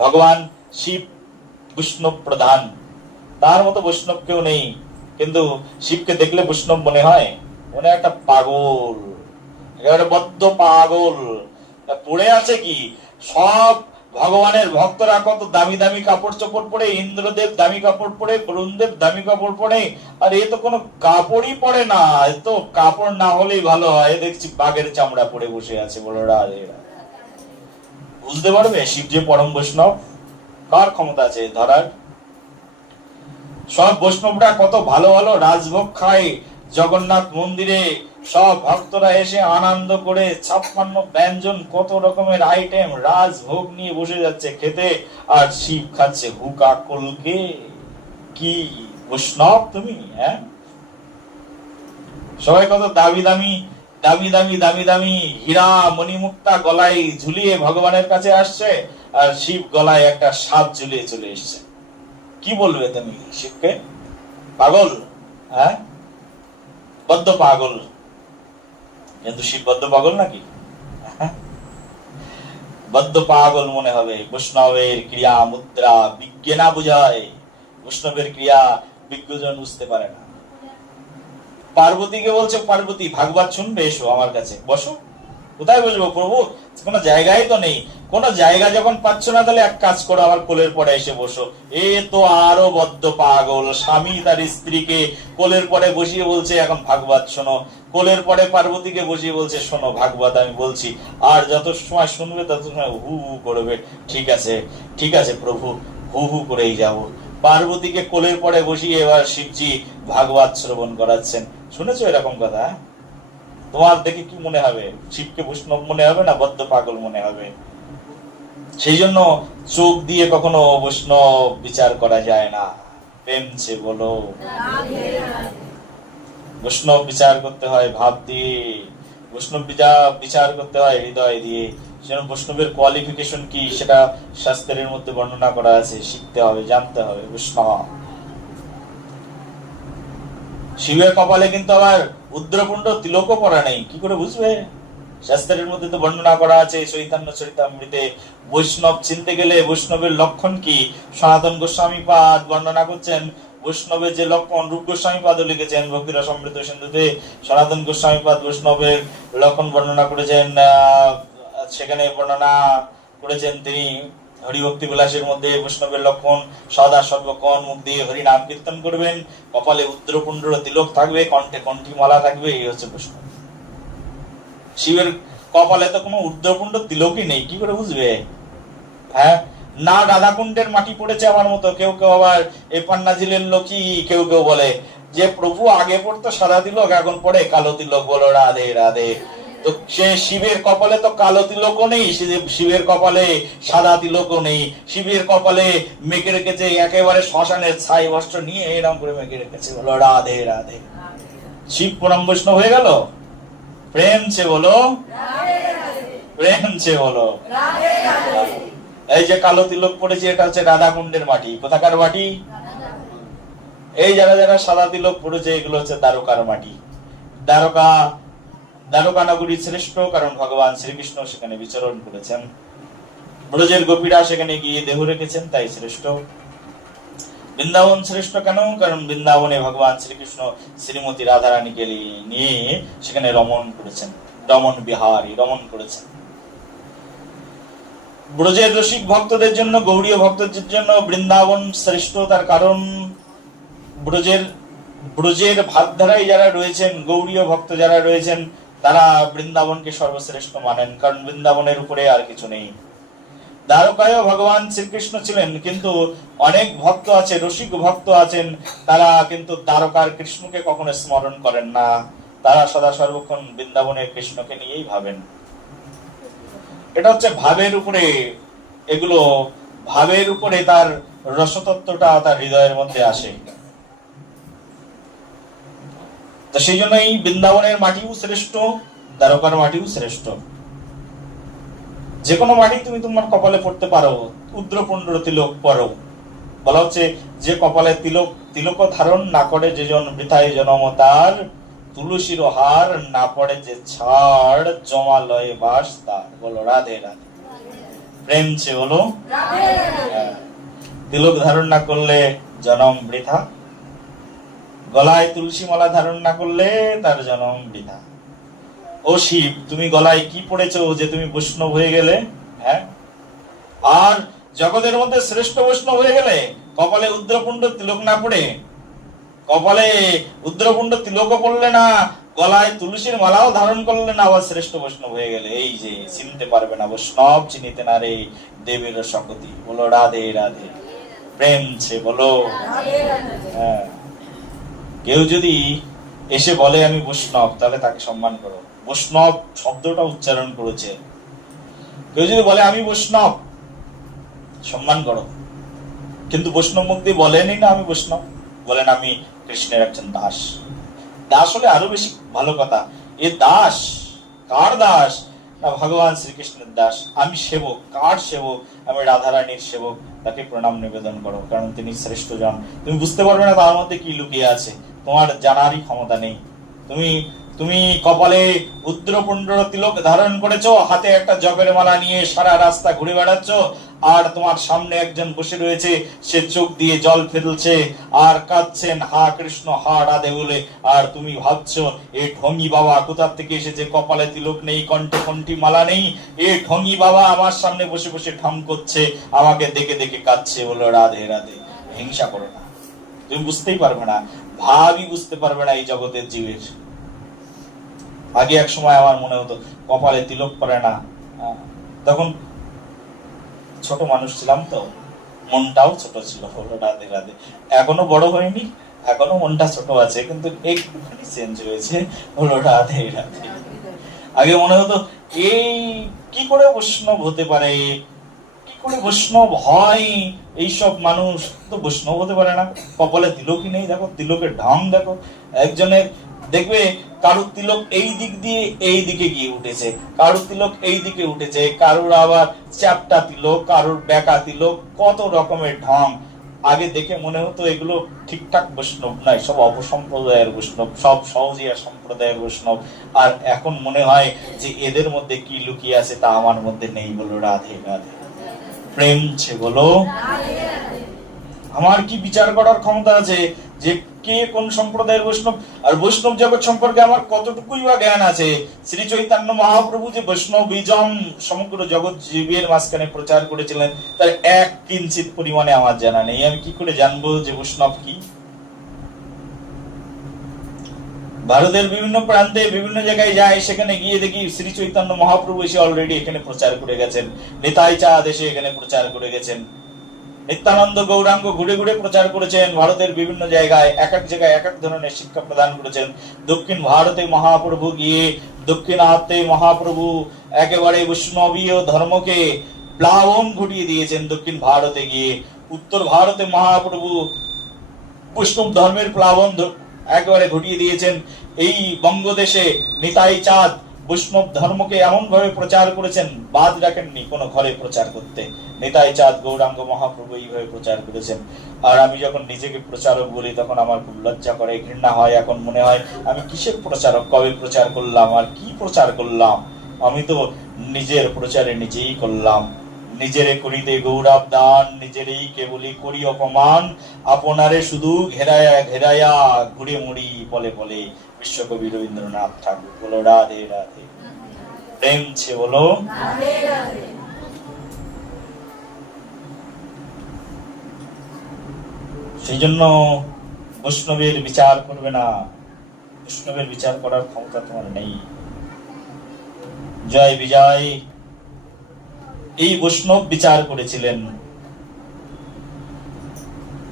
ভগবান শিব বৈষ্ণব প্রধান, তার মতো বৈষ্ণব কেউ নেই। কিন্তু শিবকে দেখলে বৈষ্ণব মনে হয়? মনে একটা পাগল, একেবারে বদ্ধ পাগল। পড়ে আছে কি সব ভগবানের ভক্তরা কত দামি দামি কাপড় চোপড় পরে, ইন্দ্রদেব দামি কাপড় পরে, বরুণদেব দামি কাপড় পরে, আর এ তো কোনো কাপড়ই পরে না। এ তো কাপড় না হলেই ভালো হয়, দেখছি বাঘের চামড়া পরে বসে আছে। বলো রাধে। বুঝতে পারবে শিব যে পরম বৈষ্ণব? কার ক্ষমতা আছে ধরার? সব বৈষ্ণবরা কত ভালো ভালো রাজভোগ খায় জগন্নাথ মন্দিরে। সব ভক্তরা এসে আনন্দ করে 56 ব্যঞ্জন, কত রকমের আইটেম রাজভোগ নিয়ে বসে যাচ্ছে খেতে, আর শিব খাচ্ছে হুকা কলকে। কি বৈষ্ণব তুমি? হ্যাঁ, সবাই কত দামি দামি দামি দামি দামি দামি হীরা মণিমুক্তা গলায় ঝুলিয়ে ভগবানের কাছে আসছে, আর শিব গলায় একটা সাপ ঝুলিয়ে চলে এসছে। কি বলবে তুমি শিবকে? পাগল? হ্যাঁ, বদ্ধ পাগল। কিন্তু শিব বদ্ধ পাগল নাকি? বদ্ধ পাগল মনে হবে। বৈষ্ণবের ক্রিয়া মুদ্রা বিজ্ঞে না বুঝায়। বৈষ্ণবের ক্রিয়া বিজ্ঞজন বুঝতে পারে না। পার্বতীকে বলছে, পার্বতী ভাগবত শুনবে, এসো আমার কাছে বসো। কোথায় বসবো প্রভু? কোনো জায়গায় তো নেই। কোন জায়গা যখন পাচ্ছ না, তাহলে এক কাজ করো, আমার কোলের পরে এসে বসো। এ তো আরো বদ্ধ পাগল। স্বামী তার স্ত্রীকে কোলের পরে বসিয়ে বলছে, এখন ভাগবত শোনো। কোলের পরে পার্বতীকে বসিয়ে বলছে, শোনো ভাগবত আমি বলছি। আর যত সময় শুনবে তত সময় হু হু করবে। ঠিক আছে ঠিক আছে প্রভু, হু হু করেই যাব। পার্বতীকে কোলের পরে বসিয়ে এবার শিবজি ভাগবত শ্রবণ করাচ্ছেন। শুনেছো এরকম কথা? তোমার দেখে কি মনে হবে? শিবকে বৈষ্ণব মনে হবে না বদ্ধ পাগল মনে হবে? সেই জন্য চোখ দিয়ে কখনো বৈষ্ণব বিচার করা যায় না। প্রেম সে বলো। বৈষ্ণব বিচার করতে হয় ভাব দিয়ে, বৈষ্ণব বিচার করতে হয় হৃদয় দিয়ে। সেজন্য বৈষ্ণবের কোয়ালিফিকেশন কি সেটা শাস্ত্রের মধ্যে বর্ণনা করা আছে। শিখতে হবে, জানতে হবে বৈষ্ণব। শিবের কপালে কিন্তু আবার উদ্রপুণ্ড তিলকও পরা নেই। কি করে বুঝবে? শাস্ত্রের মধ্যে তো বর্ণনা করা আছে চৈতন্য চরিতামৃতে। বৈষ্ণব চিনতে গেলে বৈষ্ণবের লক্ষণ কি সনাতন গোস্বামী পাদ বর্ণনা করছেন। বৈষ্ণবের যে লক্ষণ রূপ গোস্বামী পাদও লিখেছেন ভক্তিরস অমৃত সিন্ধুতে। সনাতন গোস্বামী পাদ বৈষ্ণবের লক্ষণ বর্ণনা করেছেন। সেখানে বর্ণনা করেছেন তিনি হরিভক্তি বিলাসের মধ্যে বৈষ্ণবের লক্ষণ সদা সর্বক্ষণ মুখ দিয়ে হরি নাম কীর্তন করবেন, কপালে উদ্রপুণ্ড তিলক থাকবে, কণ্ঠে কণ্ঠী মালা থাকবে, এই হচ্ছে বৈষ্ণব। শিবের কপালে তো কোনো উদ্রপুণ্ড তিলকই নেই, কি করে বুঝবে? হ্যাঁ, না রাধাকুণ্ডের মাটি পড়েছে আমার মতো। কেউ কেউ আবার এই পান্নাজিলের লোকই কেউ কেউ বলে যে প্রভু আগে পড়তো সাদা তিলক, এখন পড়ে কালো তিলক। বলো রাধে রাধে। তো সে শিবের কপালে তো কালো তিলকও নেই, শিবের কপালে সাদা তিলকও নেই। শিবের কপালে মেখে রেখেছে একেবারে শ্মশানের ছাই বস্ত্র নিয়ে এরকম করে মেখে রেখেছে। বলো রাধে রাধে। শিব পরম বৈষ্ণব হয়ে গেল। প্রেম সে বলো, প্রেম সে বলো। এই যে কালো তিলক পড়েছে, এটা হচ্ছে রাধাকুণ্ডের মাটি। কোথাকার মাটি? এই যারা যারা সাদা তিলক পড়েছে, এগুলো হচ্ছে দ্বারকার মাটি। দ্বারকা নগরী শ্রেষ্ঠ, কারণ ভগবান শ্রীকৃষ্ণ সেখানে বিচরণ করেছেন। ব্রজের গোপীরা সেখানে গিয়ে দেহ রেখেছেন, তাই শ্রেষ্ঠ। বৃন্দাবন শ্রেষ্ঠ কেন? কারণ বৃন্দাবনে ভগবান শ্রীকৃষ্ণ শ্রীমতী রাধারানীকে নিয়ে সেখানে রমণ করেছেন, রমণ বিহারী রমণ করেছেন। ব্রজের রসিক ভক্তদের জন্য, গৌড়ীয় ভক্তদের জন্য বৃন্দাবন শ্রেষ্ঠ। তার কারণ ব্রজের ভাবধারায় যারা রয়েছেন, গৌড়ীয় ভক্ত যারা রয়েছেন, তারা বৃন্দাবনকে সর্বশ্রেষ্ঠ মানেন, কারণ বৃন্দাবনের উপরে আর কিছু নেই। দ্বারকায় ভগবান শ্রীকৃষ্ণ ছিলেন, কিন্তু অনেক ভক্ত আছে, রসিক ভক্ত আছেন, তারা কিন্তু দ্বারকার কৃষ্ণকে কখনো স্মরণ করেন না। তারা সদা সর্বক্ষণ বৃন্দাবনের কৃষ্ণকে নিয়েই ভাবেন। এটা হচ্ছে ভাবের উপরে, এগুলো ভাবের উপরে তার রসতত্ত্বটা তার হৃদয়ের মধ্যে আসে। তো সেই জন্যই বৃন্দাবনের মাটিও শ্রেষ্ঠ, দ্বারকার মাটিও শ্রেষ্ঠ। যে কোনো মাটি তুমি তোমার কপালে পড়তে পারো, উদ্রপুণ্ড তিলক পরো। বলা হচ্ছে যে কপালে তিলক ধারণ না করে যেজন বৃথায় জনম তার, তুলসীর হার না পড়ে যে ছাড়, জমালয়ে বাস তার। বলো রাধে রাধে। প্রেম সে বলো। তিলক ধারণ না করলে জনম বৃথা, গলায় তুলসী মালা ধারণ না করলে তার জনম বৃথা। ও শিব, তুমি গলায় কি পড়েছো যে তুমি বৈষ্ণব হয়ে গেলে? হ্যাঁ, আর জগতের মধ্যে শ্রেষ্ঠ বৈষ্ণব হয়ে গেলে কপালে উদ্রপুণ্ড তিলক না পড়ে, কপালে উদ্রপুণ্ড তিলকও পড়লে না, গলায় তুলসীর মালাও ধারণ করলে না, আবার শ্রেষ্ঠ বৈষ্ণব হয়ে গেলে। এই যে চিনতে পারবে না, বৈষ্ণব চিনিতে না রে দেবের শকতি। বলো রাধে রাধে। প্রেম সে বলো। হ্যাঁ, কেউ যদি এসে বলে আমি বৈষ্ণব, তাহলে তাকে সম্মান করো। বৈষ্ণব শব্দটা উচ্চারণ করেছে। কেউ যদি বলে আমি বৈষ্ণব, সম্মান করো। কিন্তু বৈষ্ণব মুখ দিয়ে বলেনই না আমি বৈষ্ণব, বলেন আমি কৃষ্ণের একজন দাস। দাস হলে আরো বেশি ভালো কথা। এ দাস কার দাস? না, ভগবান শ্রীকৃষ্ণের দাস। আমি সেবক। কার সেবক? আমি রাধারানীর সেবক। তাকে প্রণাম নিবেদন করো, কারণ তিনি শ্রেষ্ঠ জন। তুমি বুঝতে পারবে না তার মধ্যে কি লুকিয়ে আছে, তোমার জানারই ক্ষমতা নেই। তুমি কপালে উদ্রপুণ্ড তিলক ধারণ করেছো, হাতে একটা জপের মালা নিয়ে সারা রাস্তা ঘুরে বেড়াচ্ছ, আর তোমার সামনে একজন বসে রয়েছে, সে চোখ দিয়ে জল ফেলছে আর কাঁদছেন হা কৃষ্ণ হা রাধে বলে। আর তুমি ভাবছো এ ঢঙ্গি বাবা কোথা থেকে এসেছে, কপালে তিলক নেই, কণ্ঠে কণ্ঠী মালা নেই, এ ঢঙ্গি বাবা আমার সামনে বসে বসে ঢং করছে, আমাকে দেখে দেখে কাঁদছে। বলো রাধে রাধে। হিংসা করো না, তুমি বুঝতেই পারবে না, ভাবই বুঝতে পারবে না এই জগতের জীবের। আগে এক সময় আমার মনে হতো কপালে তিলক পরে না, তখন ছোট মানুষ ছিলাম, তো মনটাও ছোট ছিল। হলো রাধে রাধে। এখনো বড় হয়নি, এখনো মনটা ছোট আছে, কিন্তু একটুখানি চেঞ্জ হয়েছে। হলো রাধে রাধে। আগে মনে হতো এই কি করে বৈষ্ণব হতে পারে, কি করে বৈষ্ণব হয়, এইসব মানুষ তো বৈষ্ণব হতে পারে না। কপালে তিলকই নেই, দেখো তিলকের ঢং দেখো। একজনের দেখবে কারুর তিলক এই দিক দিয়ে এই দিকে গিয়ে উঠেছে, কারুর তিলক এই দিকে উঠেছে, কারুর আবার চ্যাপটা তিলক, কারুর বেকা তিলক, কত রকমের ঢং। আগে দেখে মনে হতো এগুলো ঠিকঠাক বৈষ্ণব নয়, সব অপসম্প্রদায়ের বৈষ্ণব, সব সহজিয়া সম্প্রদায়ের বৈষ্ণব। আর এখন মনে হয় যে এদের মধ্যে কি লুকিয়ে আছে তা আমার মধ্যে নেই। বলো রাধে রাধে। প্রেম সে বলো। আমার কি বিচার করার ক্ষমতা আছে যে কে কোন সম্প্রদায়ের বৈষ্ণব? আর বৈষ্ণব জগৎ সম্পর্কে আমার কতটুকুই বা জ্ঞান আছে? শ্রী চৈতন্য মহাপ্রভু যে বৈষ্ণবিজম সমগ্র জগৎ জীবের মাঝখানে প্রচার করেছিলেন, তার এক কিঞ্চিত পরিমাণে আমার জানা নেই। আমি কি করে জানবো যে বৈষ্ণব কি? ভারতের বিভিন্ন প্রান্তে বিভিন্ন জায়গায় যায়, সেখানে গিয়ে দেখি শ্রী চৈতন্য মহাপ্রভু এসে অলরেডি এখানে প্রচার করে গেছেন, নিতাই চাঁদ এসে এখানে প্রচার করে গেছেন, নিত্যানন্দ গৌরাঙ্গ ঘুরে ঘুরে প্রচার করেছেন ভারতের বিভিন্ন জায়গায়, এক এক জায়গায় এক এক ধরনের শিক্ষা প্রদান করেছেন। দক্ষিণ ভারতে মহাপ্রভু গিয়ে, দক্ষিণাত্যে মহাপ্রভু একেবারে বৈষ্ণবীয় ধর্মকে প্লাবন ঘটিয়ে দিয়েছেন দক্ষিণ ভারতে গিয়ে। উত্তর ভারতে মহাপ্রভু বৈষ্ণব ধর্মের প্লাবন একেবারে ঘটিয়ে দিয়েছেন। এই বঙ্গদেশে নিতাই চাঁদ বৈষ্ণব ধর্মকে এমন ভাবে প্রচার করেছেন, বাদ রাখেননি কোনো ঘরে প্রচার করতে। নিতাই চাঁদ গৌরাঙ্গ মহাপ্রভু এইভাবে প্রচার করেছেন। আর আমি যখন নিজেকে প্রচারক বলি তখন আমার খুব লজ্জা করে, ঘৃণা হয়। এখন মনে হয় আমি কিসের প্রচারক, কবে প্রচার করলাম, আর কি প্রচার করলাম? আমি তো নিজের প্রচারে নিজেই করলাম। নিজেরে করিতে গৌরব দান, নিজেরই কেবলই করি অপমান, আপনারে শুধু ঘেরায়া ঘেরায়া ঘুরে মুড়ি পলে পলে। বিশ্বকবি রবীন্দ্রনাথ ঠাকুর। বলো রাধে রাধে। প্রেম ছে বলো। সেই জন্য বৈষ্ণবের বিচার করবে না, বৈষ্ণবের বিচার করার ক্ষমতা তোমার নেই। জয় বিজয় এই বৈষ্ণব বিচার করেছিলেন।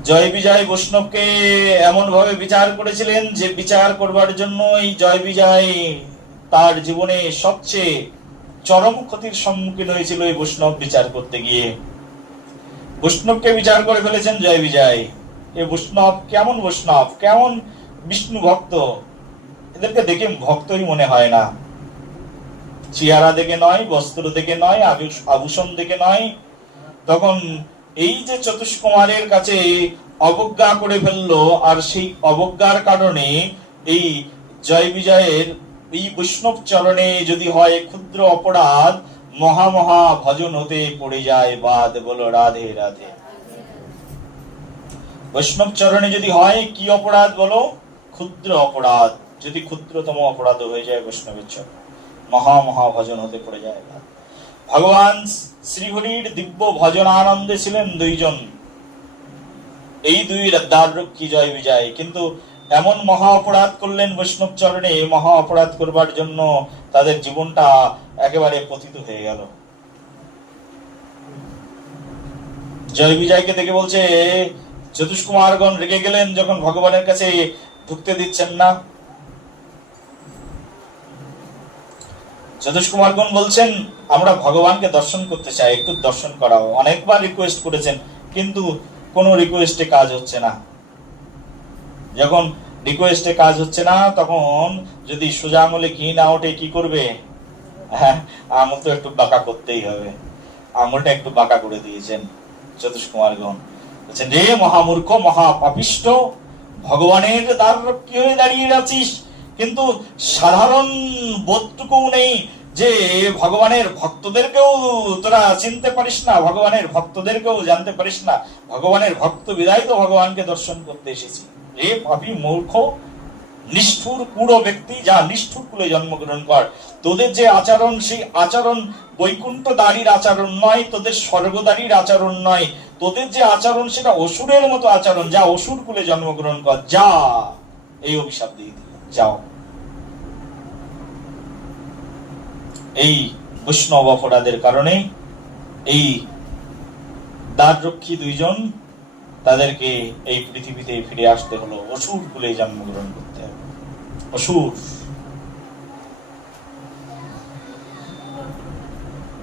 জয় বিজয় বৈষ্ণবকে এমন ভাবে বিচার করেছিলেন যে বিচার করবার জন্য এই জয় বিজয় তার জীবনে সবচেয়ে চরম ক্ষতির সম্মুখীন হয়েছিল এই বৈষ্ণব বিচার করতে গিয়ে। বৈষ্ণবকে বিচার করে ফেলেছেন জয় বিজয়। এই বৈষ্ণব কেমন বৈষ্ণব, কেমন বিষ্ণু ভক্ত, এদেরকে দেখে ভক্তই মনে হয় না। চেহারা দেখে নয়, বস্ত্র দেখে নয়, আভূষণ দেখে নয়। তখন এই যে চতুষ্কুমারের কাছে অবজ্ঞা করে ফেললো, আর সেই অবজ্ঞার কারণে এই জয় বিজয়ের এই বৈষ্ণব চরণে যদি হয় ক্ষুদ্র অপরাধ, মহা মহা ভজন হতে পড়ে যায় বাদ। বলো রাধে রাধে। বৈষ্ণব চরণে যদি হয় কি অপরাধ বলো? ক্ষুদ্র অপরাধ। যদি ক্ষুদ্রতম অপরাধ হয়ে যায় বৈষ্ণবের চরণ, মহা মহা ভজন হতে পড়ে যায়। ভগবান শ্রীহরির দিব্য ভজন আনন্দে ছিলেন দুইজন, এই দুই দ্বাররক্ষী জয় বিজয়। কিন্তু এমন মহা অপরাধ করলেন বৈষ্ণব চরণে, মহা অপরাধ করবার জন্য তাদের জীবনটা একেবারে পতিত হয়ে গেল। জয় বিজয়কে দেখে বলছে, চতুষ্কুমারগণ রেগে গেলেন যখন ভগবানের কাছে ঢুকতে দিচ্ছেন না। চতুষ্কুমারগণ বলছেন, আমরা ভগবানকে দর্শন করতে চাই, একটু দর্শন করাও। অনেকবার রিকোয়েস্ট করেছেন, কিন্তু কোন রিকোয়েস্টে কাজ হচ্ছে না। যখন রিকোয়েস্টে কাজ হচ্ছে না, তখন যদি সোজা আঙুলে ঘি না ওঠে কি করবে? হ্যাঁ, আঙুল তো একটু বাঁকা করতেই হবে। আঙুলটা একটু বাঁকা করে দিয়েছেন চতুষ্কুমারগণ। বলছেন, রে মহামূর্খ, মহাপাপিষ্ট, ভগবানের দ্বাররক্ষী হয়ে দাঁড়িয়ে আছিস, কিন্তু সাধারণ বোধটুকু নেই যে ভগবানের ভক্তদেরকেও তোরা চিনতে পারিস না, ভগবানের ভক্তদেরকেও জানতে পারিস না। ভগবানের ভক্ত বিদায় তো ভগবানকে দর্শন করতে এসেছি। রে পাপী, মূর্খ, নিষ্ঠুর পুরো ব্যক্তি, যা নিষ্ঠুর কুলে জন্মগ্রহণ কর। তোদের যে আচরণ, সেই আচরণ বৈকুণ্ঠ দাঁড়ির আচরণ নয়, তোদের স্বর্গদারীর আচরণ নয়। তোদের যে আচরণ সেটা অসুরের মতো আচরণ, যা অসুর কুলে জন্মগ্রহণ কর, যা। এই অভিশাপ দিয়ে দিল, যাও। এই বৈষ্ণব অপরাধের কারণে এই দ্বাররক্ষী দুইজন, তাদেরকে এই পৃথিবীতে ফিরে আসতে হলো, অসুর কুলে জন্মগ্রহণ করতে হবে। অসুর,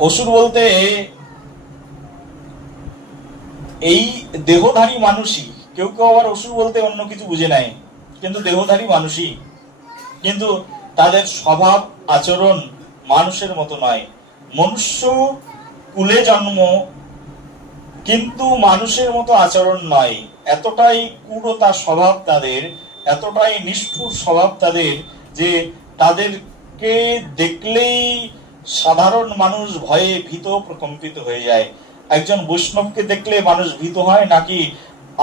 অসুর বলতে এই দেহধারী মানুষই। কেউ কেউ আবার অসুর বলতে অন্য কিছু বুঝে নেয়, কিন্তু দেহধারী মানুষই। কিন্তু তাদের স্বভাব আচরণ মানুষের মতো নয়। মনুষ্য কুলে জন্ম, কিন্তু মানুষের মতো আচরণ নয়। এতটাই ক্রূরতা স্বভাব তাদের, এতটাই নিষ্ঠুর স্বভাব তাদের, যে তাদেরকে দেখলেই সাধারণ মানুষ ভয়ে ভীত প্রকম্পিত হয়ে যায়। একজন বৈষ্ণবকে দেখলে মানুষ ভীত হয় নাকি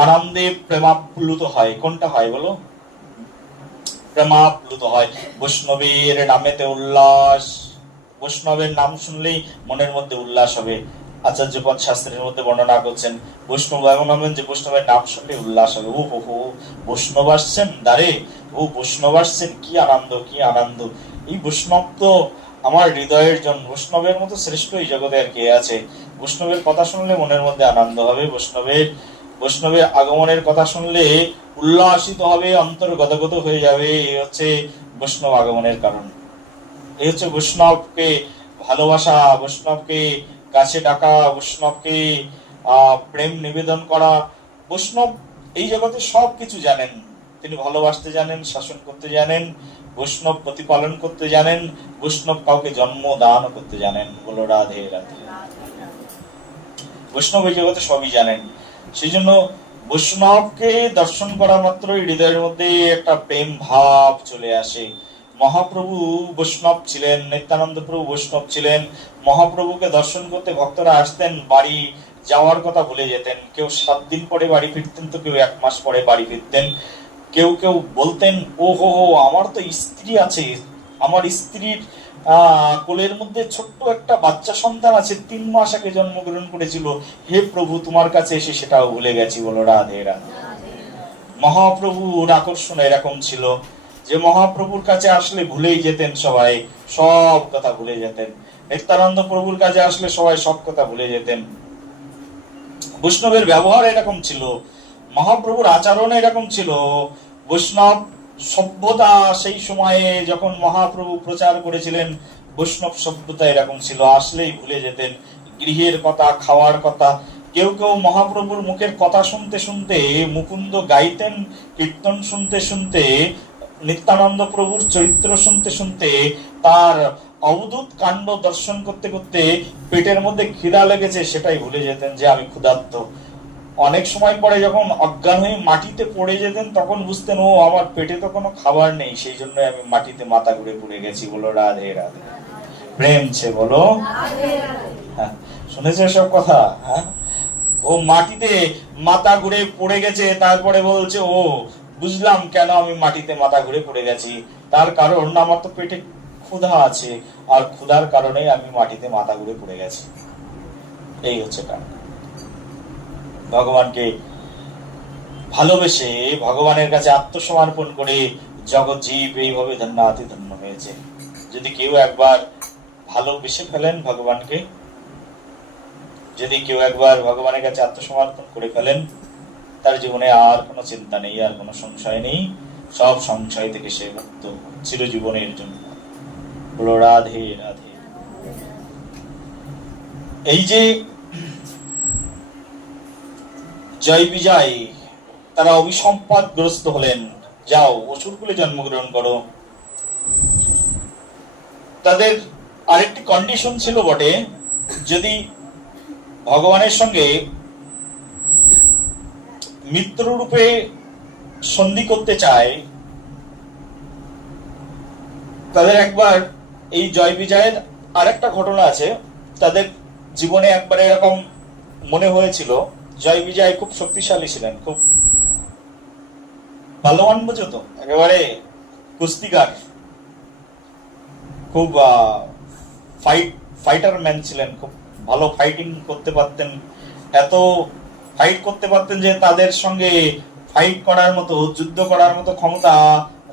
আনন্দে প্রেমাপ্লুত হয়। কোনটা হয় বলো? প্রেমাপ্লুত হয়। বৈষ্ণবের নামেতে উল্লাস, বৈষ্ণবের নাম শুনলেই মনের মধ্যে উল্লাস হবে। আচার্যপদ শাস্ত্রের মধ্যে বর্ণনা করছেন, বৈষ্ণব এমন হবেন যে বৈষ্ণবের নাম শুনলে উল্লাস হবে। ও হো হো, বৈষ্ণব আসছেন দ্বারে, ও বৈষ্ণব আসছেন, কি আনন্দ, কি আনন্দ। এই বৈষ্ণব তো আমার হৃদয়ের জন, বৈষ্ণবের মতো শ্রেষ্ঠ এই জগতে আর কে আছে। বৈষ্ণবের কথা শুনলে মনের মধ্যে আনন্দ হবে, বৈষ্ণবের আগমনের কথা শুনলে উল্লাসিত হবে, অন্তর গদগদ হয়ে যাবে। এই হচ্ছে বৈষ্ণব আগমনের কারণ। এই হচ্ছে বৈষ্ণবকে ভালোবাসা, বৈষ্ণবকে কাছে ডাকা, বৈষ্ণবকে প্রেম নিবেদন করা। বৈষ্ণব এই জগতে সবকিছু জানেন, তিনি ভালোবাসতে জানেন, শাসন করতে জানেন, বৈষ্ণব প্রতিপালন করতে জানেন, বৈষ্ণব কাউকে জন্ম দান করতে জানেন। বলো রাধে রাধে। বৈষ্ণব এই জগতে সবই জানেন। সেই জন্য বৈষ্ণবকে দর্শন করা মাত্রই হৃদয়ের মধ্যে একটা প্রেম ভাব চলে আসে। মহাপ্রভু বৈষ্ণব ছিলেন, নিত্যানন্দ প্রভু বৈষ্ণব ছিলেন। মহাপ্রভুকে দর্শন করতে ভক্তরা আসতেন, বাড়ি যাওয়ার কথা ভুলে যেতেন। কেউ 7 দিন পরে বাড়ি ফিরতেন, তো কেউ 1 মাস পরে বাড়ি ফিরতেন। কেউ কেউ বলতেন, ও হো হো, আমার তো স্ত্রী আছে, আমার স্ত্রীর কোলের মধ্যে ছোট্ট একটা বাচ্চা সন্তান আছে, 3 মাস আগে জন্মগ্রহণ করেছিল, হে প্রভু তোমার কাছে এসে সেটাও ভুলে গেছি। বলো রাধে রাধে। মহাপ্রভুর আকর্ষণ এরকম ছিল যে মহাপ্রভুর কাছে আসলে ভুলেই যেতেন সবাই, সব কথা ভুলে যেতেন। নিত্যানন্দ প্রভুর কাছে আসলে সবাই সব কথা ভুলে যেতেন। বৈষ্ণবের ব্যবহার এরকম ছিল, মহাপ্রভুর আচরণ এরকম ছিল। বৈষ্ণব সভ্যতা সেই সময়ে যখন মহাপ্রভু প্রচার করেছিলেন, বৈষ্ণব সভ্যতা এরকম ছিল, আসলেই ভুলে যেতেন গৃহের কথা, খাওয়ার কথা। কেউ কেউ মহাপ্রভুর মুখের কথা শুনতে শুনতে মুকুন্দ গাইতেন, কীর্তন শুনতে শুনতে, নিত্যানন্দ প্রভুর চরিত্র শুনতে শুনতে, তার অবধূত কাণ্ড দর্শন করতে করতে পেটের মধ্যে খিদা লেগেছে সেটাই ভুলে যেতেন যে আমি ক্ষুধার্ত। অনেক সময় পরে যখন অজ্ঞান হয়ে মাটিতে পড়ে যেতেন, তখন বুঝতেন ও আমার পেটে তো কোনো খাবার নেই, সেই জন্য আমি মাটিতে মাথা ঘুরে পড়ে গেছি। বলো রাধে রাধে। প্রেম ছে বলো। হ্যাঁ, শুনেছো সব কথা? হ্যাঁ, ও মাটিতে মাথা ঘুরে পড়ে গেছে, তারপরে বলছে ও বুঝলাম কেন আমি মাটিতে মাথা ঘুরে পড়ে গেছি, তার কারণ আমার তো পেটে ক্ষুধা আছে, আর ক্ষুধার কারণে আমি মাটিতে মাথা ঘুরে পড়ে গেছি। এই হচ্ছে কারণ। ভগবানকে ভালোবেসে, ভগবানের কাছে আত্মসমর্পণ করে জগৎ জীব এইভাবে ধন্যাতি ধন্য হয়েছে। যদি কেউ একবার ভালোবেসে ফেলেন ভগবানকে, যদি কেউ একবার ভগবানের কাছে আত্মসমর্পণ করে ফেলেন, তার জীবনে আর কোনো চিন্তা নেই, আর কোনো সংশয় নেই, সব সংশয় থেকে সে মুক্ত চিরজীবনের জন্য। বলো রাধে রাধে। এই যে জয় বিজয়, তারা অভিসম্পাদগ্রস্ত হলেন, যাও অসুরকুলে জন্মগ্রহণ করো। তাদের আরেকটি কন্ডিশন ছিল বটে, যদি ভগবানের সঙ্গে মিত্ররূপে সন্ধি করতে চায়, তাদের একবার এই জয় বিজয়ের আরেকটা ঘটনা আছে। তাদের জীবনে একবার এরকম মনে হয়েছিল, জয় বিজয় খুব শক্তিশালী ছিলেন, খুব ভালোবান, বুঝো তো, একেবারে কুস্তিকার, খুব ফাইটার ম্যান ছিলেন, খুব ভালো ফাইটিং করতে পারতেন, এত ফাইট করতে পারতেন যে তাদের সঙ্গে ফাইট করার মতো, যুদ্ধ করার মতো ক্ষমতা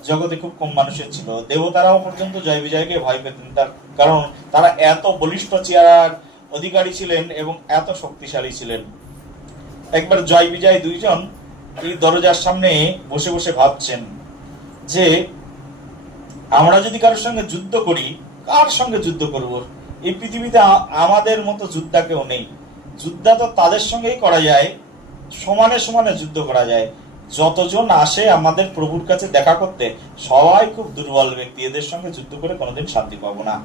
জগতে খুব কম মানুষের ছিল। দেবতারাও পর্যন্ত জয় বিজয়কে ভয় পেতেন, তার কারণ তারা এত বলিষ্ঠ চেহারার অধিকারী ছিলেন এবং এত শক্তিশালী ছিলেন। একবার জয় বিজয় দুইজন এই দরজার সামনে বসে বসে ভাবছেন যে আমরা যদি কারোর সঙ্গে যুদ্ধ করি, কার সঙ্গে যুদ্ধ করব? এই পৃথিবীতে আমাদের মতো যোদ্ধা কেউ নেই। যুদ্ধা তো তাদের সঙ্গেই করা যায়, সমানে সমানে যুদ্ধ করা যায়। যতজন আসে আমাদের প্রভুর কাছে দেখা করতে, সবাই খুব দুর্বল ব্যক্তি, এদের সঙ্গে যুদ্ধ করে কোনোদিন শান্তি পাবো না।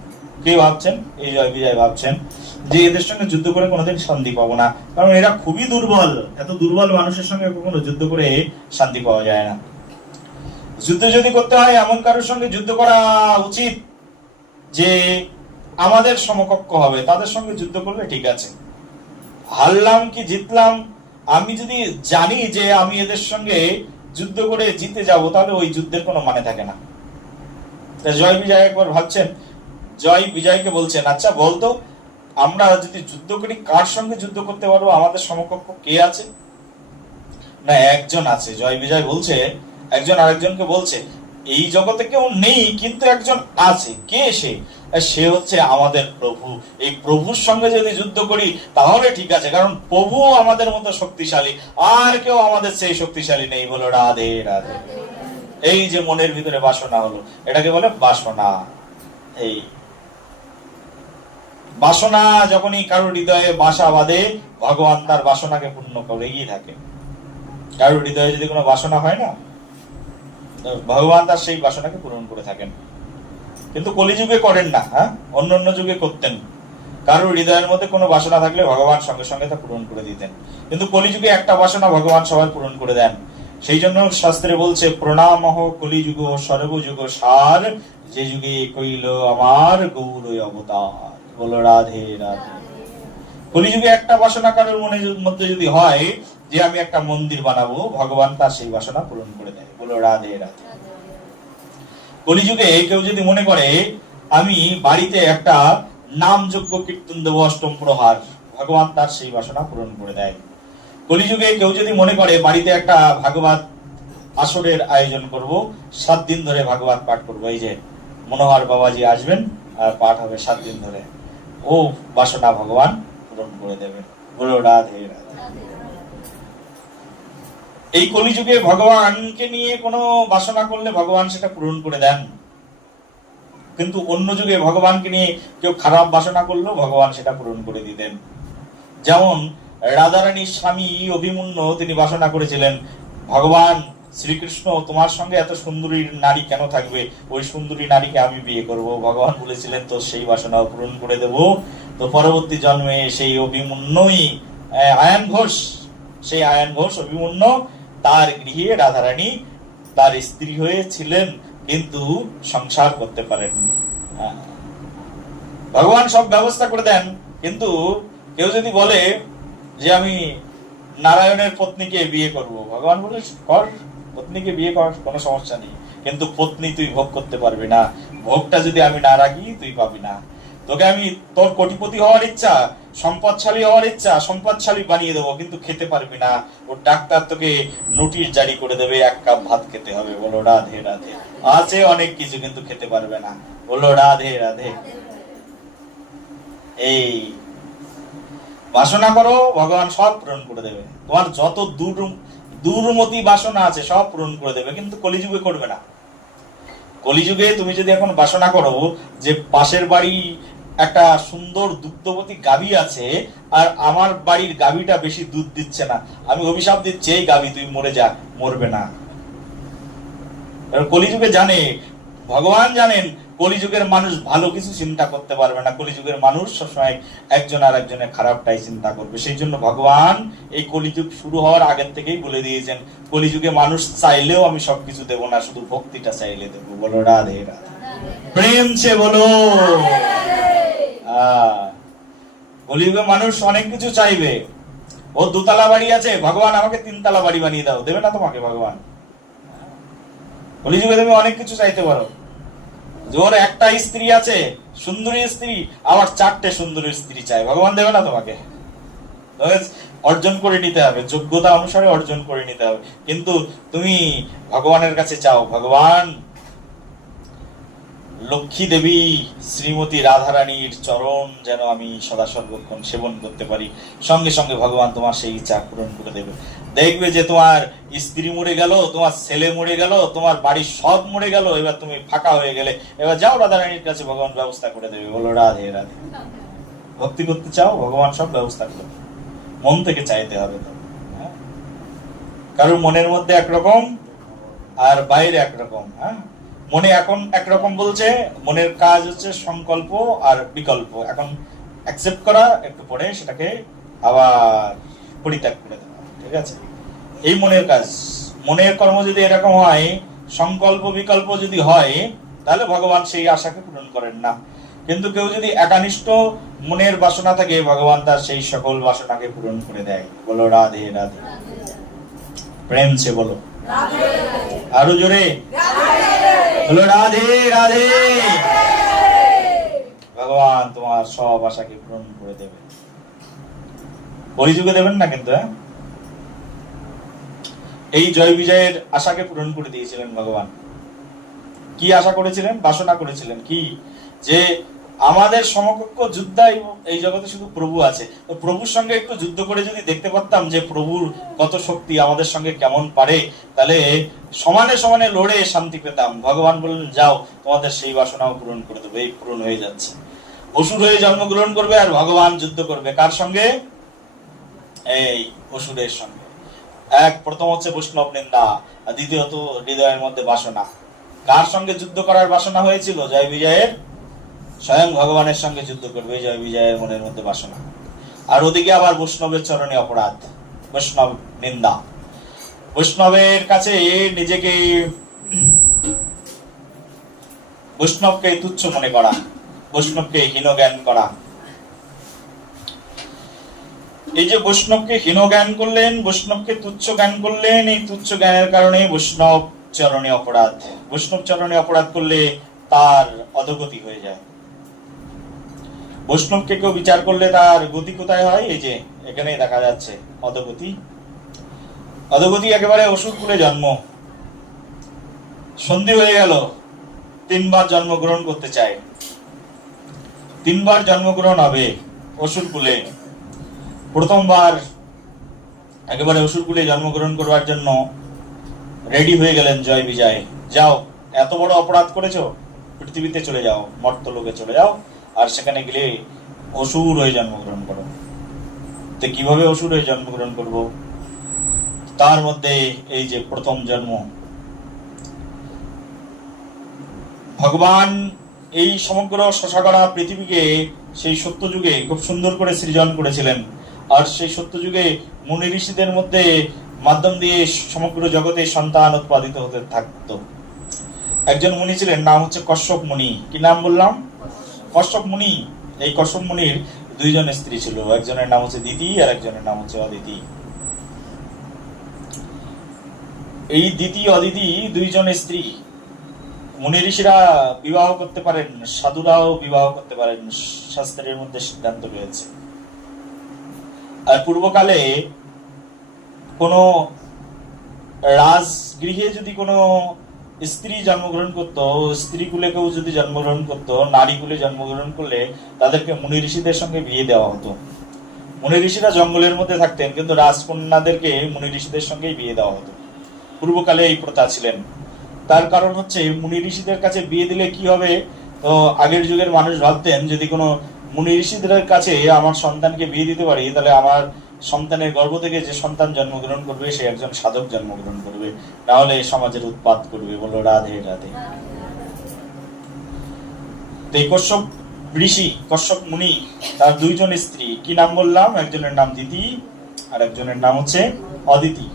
কে ভাবছেন? এই জয় বিজয় ভাবছেন যে এদের সঙ্গে যুদ্ধ করে কোনোদিন শান্তি পাবো না, কারণ এরা খুবই দুর্বল, এত দুর্বল মানুষের সঙ্গে কখনো যুদ্ধ করে শান্তি পাওয়া যায় না। যুদ্ধ যদি করতে হয় এমন কারোর সঙ্গে যুদ্ধ করা উচিত যে আমাদের সমকক্ষ হবে, তাদের সঙ্গে যুদ্ধ করলে ঠিক আছে। হারলাম কি জিতলাম আমি যদি জানি যে আমি এদের সঙ্গে যুদ্ধ করে জিতে যাব, তাহলে ওই যুদ্ধের কোনো মানে থাকে না। জয় বিজয় একবার ভাবছেন, জয় বিজয়কে বলছেন, আচ্ছা বলতো আমরা যদি যুদ্ধ করি কার সঙ্গে যুদ্ধ করতে পারবো, আমাদের সমকক্ষ কে আছে? না, একজন আছে। জয় বিজয় বলছে, একজন আরেকজনকে বলছে এই জগতে কেউ নেই, কিন্তু একজন আছে। কে সে? সে হচ্ছে আমাদের প্রভু। এই প্রভুর সঙ্গে যদি যুদ্ধ করি তাহলে ঠিক আছে, কারণ প্রভু আমাদের মতো শক্তিশালী, আর কেউ আমাদের সেই শক্তিশালী নেই। বলো রাধে রাধে। এই যে মনের ভিতরে বাসনা হলো, এটাকে বলে বাসনা। এই বাসনা যখনই কারোর হৃদয়ে বাসা বাঁধে, ভগবান তার বাসনাকে পূর্ণ করেই থাকে। কারোর হৃদয়ে যদি কোনো বাসনা হয় না, ভগবান তার সেই বাসনাকে পূরণ করে থাকেন। কিন্তু কলিযুগে করেন না, অন্য অন্য যুগে করতেন। কারোর হৃদয়ের মধ্যে কোনো বাসনা থাকলে ভগবান সঙ্গে সঙ্গে তা পূরণ করে দিতেন। কিন্তু কলিযুগে একটা বাসনা ভগবান সবার পূরণ করে দেন। সেই জন্য শাস্ত্রে বলছে, প্রণামহ কলিযুগ সর্বযুগ সার, যে যুগে কইল আমার গৌর অবতার। বলো রাধে রাধে। কলিযুগে একটা বাসনা কারোর মনের মধ্যে যদি হয় যে আমি একটা মন্দির বানাবো, ভগবান তার সেই বাসনা পূরণ করে দেয়। বলো রাধে রাধে। কলিযুগে কেউ যদি মনে করে আমি বাড়িতে একটা নামযজ্ঞ কীর্তন দেব অষ্টম প্রহার, ভগবান তার সেই বাসনা পূরণ করে দেয়। কলিযুগে কেউ যদি মনে করে বাড়িতে একটা ভাগবত আসরের আয়োজন করব, 7 দিন ধরে ভাগবত পাঠ করব, এই যে মনোহর বাবাজি আসবেন আর পাঠ হবে 7 দিন ধরে, ও বাসনা ভগবান পূরণ করে দেবেন। বলো রাধে রাধে। এই কলিযুগে ভগবানকে নিয়ে কোনো বাসনা করলে ভগবান সেটা পূরণ করে দেন। কিন্তু অন্য যুগে ভগবানকে নিয়ে কেউ খারাপ বাসনা করলেও ভগবান সেটা পূরণ করে দিতেন। যেমন রাধারানীর স্বামী অভিমন্যু, তিনি বাসনা করেছিলেন, ভগবান শ্রীকৃষ্ণ তোমার সঙ্গে এত সুন্দরী নারী কেন থাকবে, ওই সুন্দরী নারীকে আমি বিয়ে করব। ভগবান বলেছিলেন তো সেই বাসনাও পূরণ করে দেব। তো পরবর্তী জন্মে সেই অভিমন্যুই আয়ন ঘোষ, সেই আয়ন ঘোষ অভিমন্যু তার গৃহে রাধারানী তার স্ত্রী হয়েছিলেন, কিন্তু সংসার করতে পারেননি। ভগবান সব ব্যবস্থা করে দেন। কিন্তু কেউ যদি বলে যে আমি নারায়ণের পত্নীকে বিয়ে করব, ভগবান বলে কর, পত্নীকে বিয়ে কর, কোনো সমস্যা নেই, কিন্তু পত্নী তুই ভোগ করতে পারবি না, ভোগটা যদি আমি না রাখি তুই পাবি না। তোকে আমি তোর কোটিপতি হওয়ার ইচ্ছা, সম্পদশালী হওয়ার ইচ্ছা, সম্পদশালী বানিয়ে দেবো, কিন্তু খেতে পারবি না। ওর ডাক্তার তোকে নোটিশ জারি করে দেবে, 1 কাপ ভাত খেতে হবে। বলো রাধে রাধে। আছে অনেক কিছু, কিন্তু খেতে পারবে না। বলো রাধে রাধে। এই বাসনা করো, ভগবান সব পূরণ করে দেবে। তোমার যত দূরমতি বাসনা আছে সব পূরণ করে দেবে, কিন্তু কলিযুগে করবে না। কলিযুগে তুমি যদি এখন বাসনা করো যে পাশের বাড়ি একটা সুন্দর দুগ্ধবতী গাভী আছে, আর আমার বাড়ির গাভীটা বেশি দুধ দিচ্ছে না, আমি অভিশাপ দিচ্ছি এই গাভী তুই মরে যা, মরবে না। কলিযুগে জানে, ভগবান জানেন কলিযুগের মানুষ ভালো কিছু চিন্তা করতে পারবে না। কলিযুগের মানুষ সবসময় একজন আর একজনের খারাপটাই চিন্তা করবে। সেই জন্য ভগবান এই কলিযুগ শুরু হওয়ার আগের থেকেই বলে দিয়েছেন, কলিযুগে মানুষ চাইলেও আমি সবকিছু দেব না, শুধু ভক্তিটা চাইলে দেবো। বলো রাধে রাধে। প্রেম সে বলো। কলিযুগে মানুষ অনেক কিছু চাইবে। ও 2 তলা বাড়ি আছে, ভগবান আমাকে 3 তলা বাড়ি বানিয়ে দাও, দেবে না তোমাকে ভগবান। কলিযুগে তুমি অনেক কিছু চাইতে পারো। জোর একটা স্ত্রী আছে, সুন্দরী স্ত্রী, আবার 4টে সুন্দরী স্ত্রী চাই, ভগবান দেবে না তোমাকে। অর্জন করে নিতে হবে, যোগ্যতা অনুসারে অর্জন করে নিতে হবে। কিন্তু তুমি ভগবানের কাছে চাও, ভগবান লক্ষ্মী দেবী শ্রীমতী রাধারানীর চরণ যেন আমি সদা সর্বক্ষণ সেবন করতে পারি, সঙ্গে সঙ্গে ভগবান তোমার সেই ইচ্ছা পূরণ করে দেবে। দেখবে যে তোমার স্ত্রী মরে গেল, তোমার ছেলে মরে গেল, তোমার বাড়ির সব মরে গেল, এবার তুমি ফাঁকা হয়ে গেলে, এবার যাও রাধারানীর কাছে, ভগবান ব্যবস্থা করে দেবে। বলো রাধে রাধে। ভক্তি করতে চাও, ভগবান সব ব্যবস্থা করে দেবে। মন থেকে চাইতে হবে তো। কারোর মনের মধ্যে একরকম আর বাইরে একরকম। মনে এখন একরকম বলছে, মনের কাজ হচ্ছে সংকল্প আর বিকল্প। এখন অ্যাকসেপ্ট করা, একটু পরে সেটাকে আবার পরিত্যাগ করে দেওয়া। ঠিক আছে, এই মনের কাজ। মনের কর্ম যদি এরকম হয়, সংকল্প বিকল্প যদি হয়, তাহলে ভগবান সেই আশাকে পূরণ করেন না। কিন্তু কেউ যদি একানিষ্ঠ মনের বাসনা থাকে, ভগবান তার সেই সকল বাসনাকে পূরণ করে দেয়। বলো রাধে রাধে। প্রেম সে বলো আরো জোরে, বলো রাধে রাধে। ভগবান তোমার সব আশাকে পূরণ করে দেবে, কলিযুগে দেবেন না কিন্তু। এই জয় বিজয়ের আশাকে পূরণ করে দিয়েছিলেন ভগবান। কি আশা করেছিলেন? বাসনা করেছিলেন কি? যে আমাদের সমকক্ষ যোদ্ধা এই জগতে শুধু প্রভু আছে, তো প্রভুর সঙ্গে একটু যুদ্ধ করে যদি দেখতে পারতাম যে প্রভুর কত শক্তি, আমাদের সঙ্গে কেমন পারে, তাহলে সমানে সমানে লড়ে শান্তি পেতাম। ভগবান বললেন যাও, তোমাদের সেই বাসনাও পূরণ করে দেবে। এই পূরণ হয়ে যাচ্ছে। অসুর হয়ে জন্মগ্রহণ করবে আর ভগবান যুদ্ধ করবে কার সঙ্গে? এই অসুরের সঙ্গে। প্রথম হচ্ছে বৈষ্ণব নিন্দা, আর দ্বিতীয়ত হৃদয়ের মধ্যে বাসনা। কার সঙ্গে যুদ্ধ করার বাসনা হয়েছিল? জয় বিজয়ের, স্বয়ং ভগবানের সঙ্গে যুদ্ধ করবে জয় বিজয়ের মনের মধ্যে বাসনা। আর ওদিকে আবার বৈষ্ণবের চরণে অপরাধ, বৈষ্ণব নিন্দা, বৈষ্ণবের কাছে নিজেকে, বৈষ্ণবকে তুচ্ছ মনে করা, বৈষ্ণবকে হীন জ্ঞান করা। এই যে বৈষ্ণবকে হীন জ্ঞান করলেন, বৈষ্ণবকে তুচ্ছ জ্ঞান করলেন, এই তুচ্ছ জ্ঞানের কারণে বৈষ্ণব চরণে অপরাধ। বৈষ্ণব চরণে অপরাধ করলে তার অধোগতি হয়ে যায়। বৈষ্ণবকে কেউ বিচার করলে তার গতি কোথায় হয়? এই যে এখানে দেখা যাচ্ছে অধোগতি। অধোগতি একেবারে অসুর কুলে জন্ম। সন্ধি হয়ে গেল, 3 বার জন্মগ্রহণ করতে চায়, 3 বার জন্মগ্রহণ হবে অসুর কুলে। প্রথমবার একেবারে অসুর কুলে জন্মগ্রহণ করবার জন্য রেডি হয়ে গেলেন জয় বিজয়। যাও, এত বড় অপরাধ করেছো, পৃথিবীতে চলে যাও, মর্তলোকে চলে যাও, আর সেখানে গেলে অসুর হয়ে জন্মগ্রহণ করো। তো কিভাবে অসুর হয়ে জন্মগ্রহণ করব? তার মধ্যে এই যে প্রথম জন্ম, ভগবান এই সমগ্র শশাগড়া পৃথিবীকে সেই সত্যযুগে খুব সুন্দর করে সৃজন করেছিলেন। আর সেই সত্যযুগে মুনি ঋষিদের মধ্যে মাধ্যম দিয়ে সমগ্র জগতে সন্তান উৎপাদিত হতে থাকতো। একজন মুনি ছিলেন, নাম হচ্ছে কশ্যপ মুনি। কি নাম বললাম? কশ্যপ মুনি। এই কশ্যপ মুনির 2 জন স্ত্রী ছিল, একজনের নাম হচ্ছে দিতি আর একজনের নাম হচ্ছে অদিতি। এই দিতি অদিতি 2 জন স্ত্রী। মুনি ঋষিরা বিবাহ করতে পারেন, সাধুরাও বিবাহ করতে পারেন, শাস্ত্রের মধ্যে সিদ্ধান্ত রয়েছে। আর পূর্বকালে কোন রাজগৃহে যদি কোনো স্ত্রী জন্মগ্রহণ করতো, স্ত্রী কুলে কেউ যদি জন্মগ্রহণ করতো, নারী কুলে জন্মগ্রহণ করলে তাদেরকে মুনি ঋষিদের সঙ্গে বিয়ে দেওয়া হতো। মুনি ঋষিরা জঙ্গলের মধ্যে থাকতেন, কিন্তু রাজকন্যাদেরকে মুনি ঋষিদের সঙ্গেই বিয়ে দেওয়া হতো। পূর্বকালে এই প্রথা ছিলেন। তার কারণ হচ্ছে মুনি ঋষিদের কাছে বিয়ে দিলে কি হবে, তো আগের যুগের মানুষ ভাবতেন যদি কোনো মুনি ঋষিদের কাছে আমার সন্তানকে বিয়ে দিতে পারি, তাহলে আমার সন্তানের গর্ভ থেকে যে সন্তান জন্মগ্রহণ করবে সে একজন সাধক জন্মগ্রহণ করবে, না হলে সমাজের উৎপাত করবে। বলো রাধে রাধে। কশ্যপ ঋষি, কশ্যপ মুনি, তার 2 জন স্ত্রী। কি নাম বললাম? একজনের নাম দিতি আর একজনের নাম হচ্ছে অদিতি।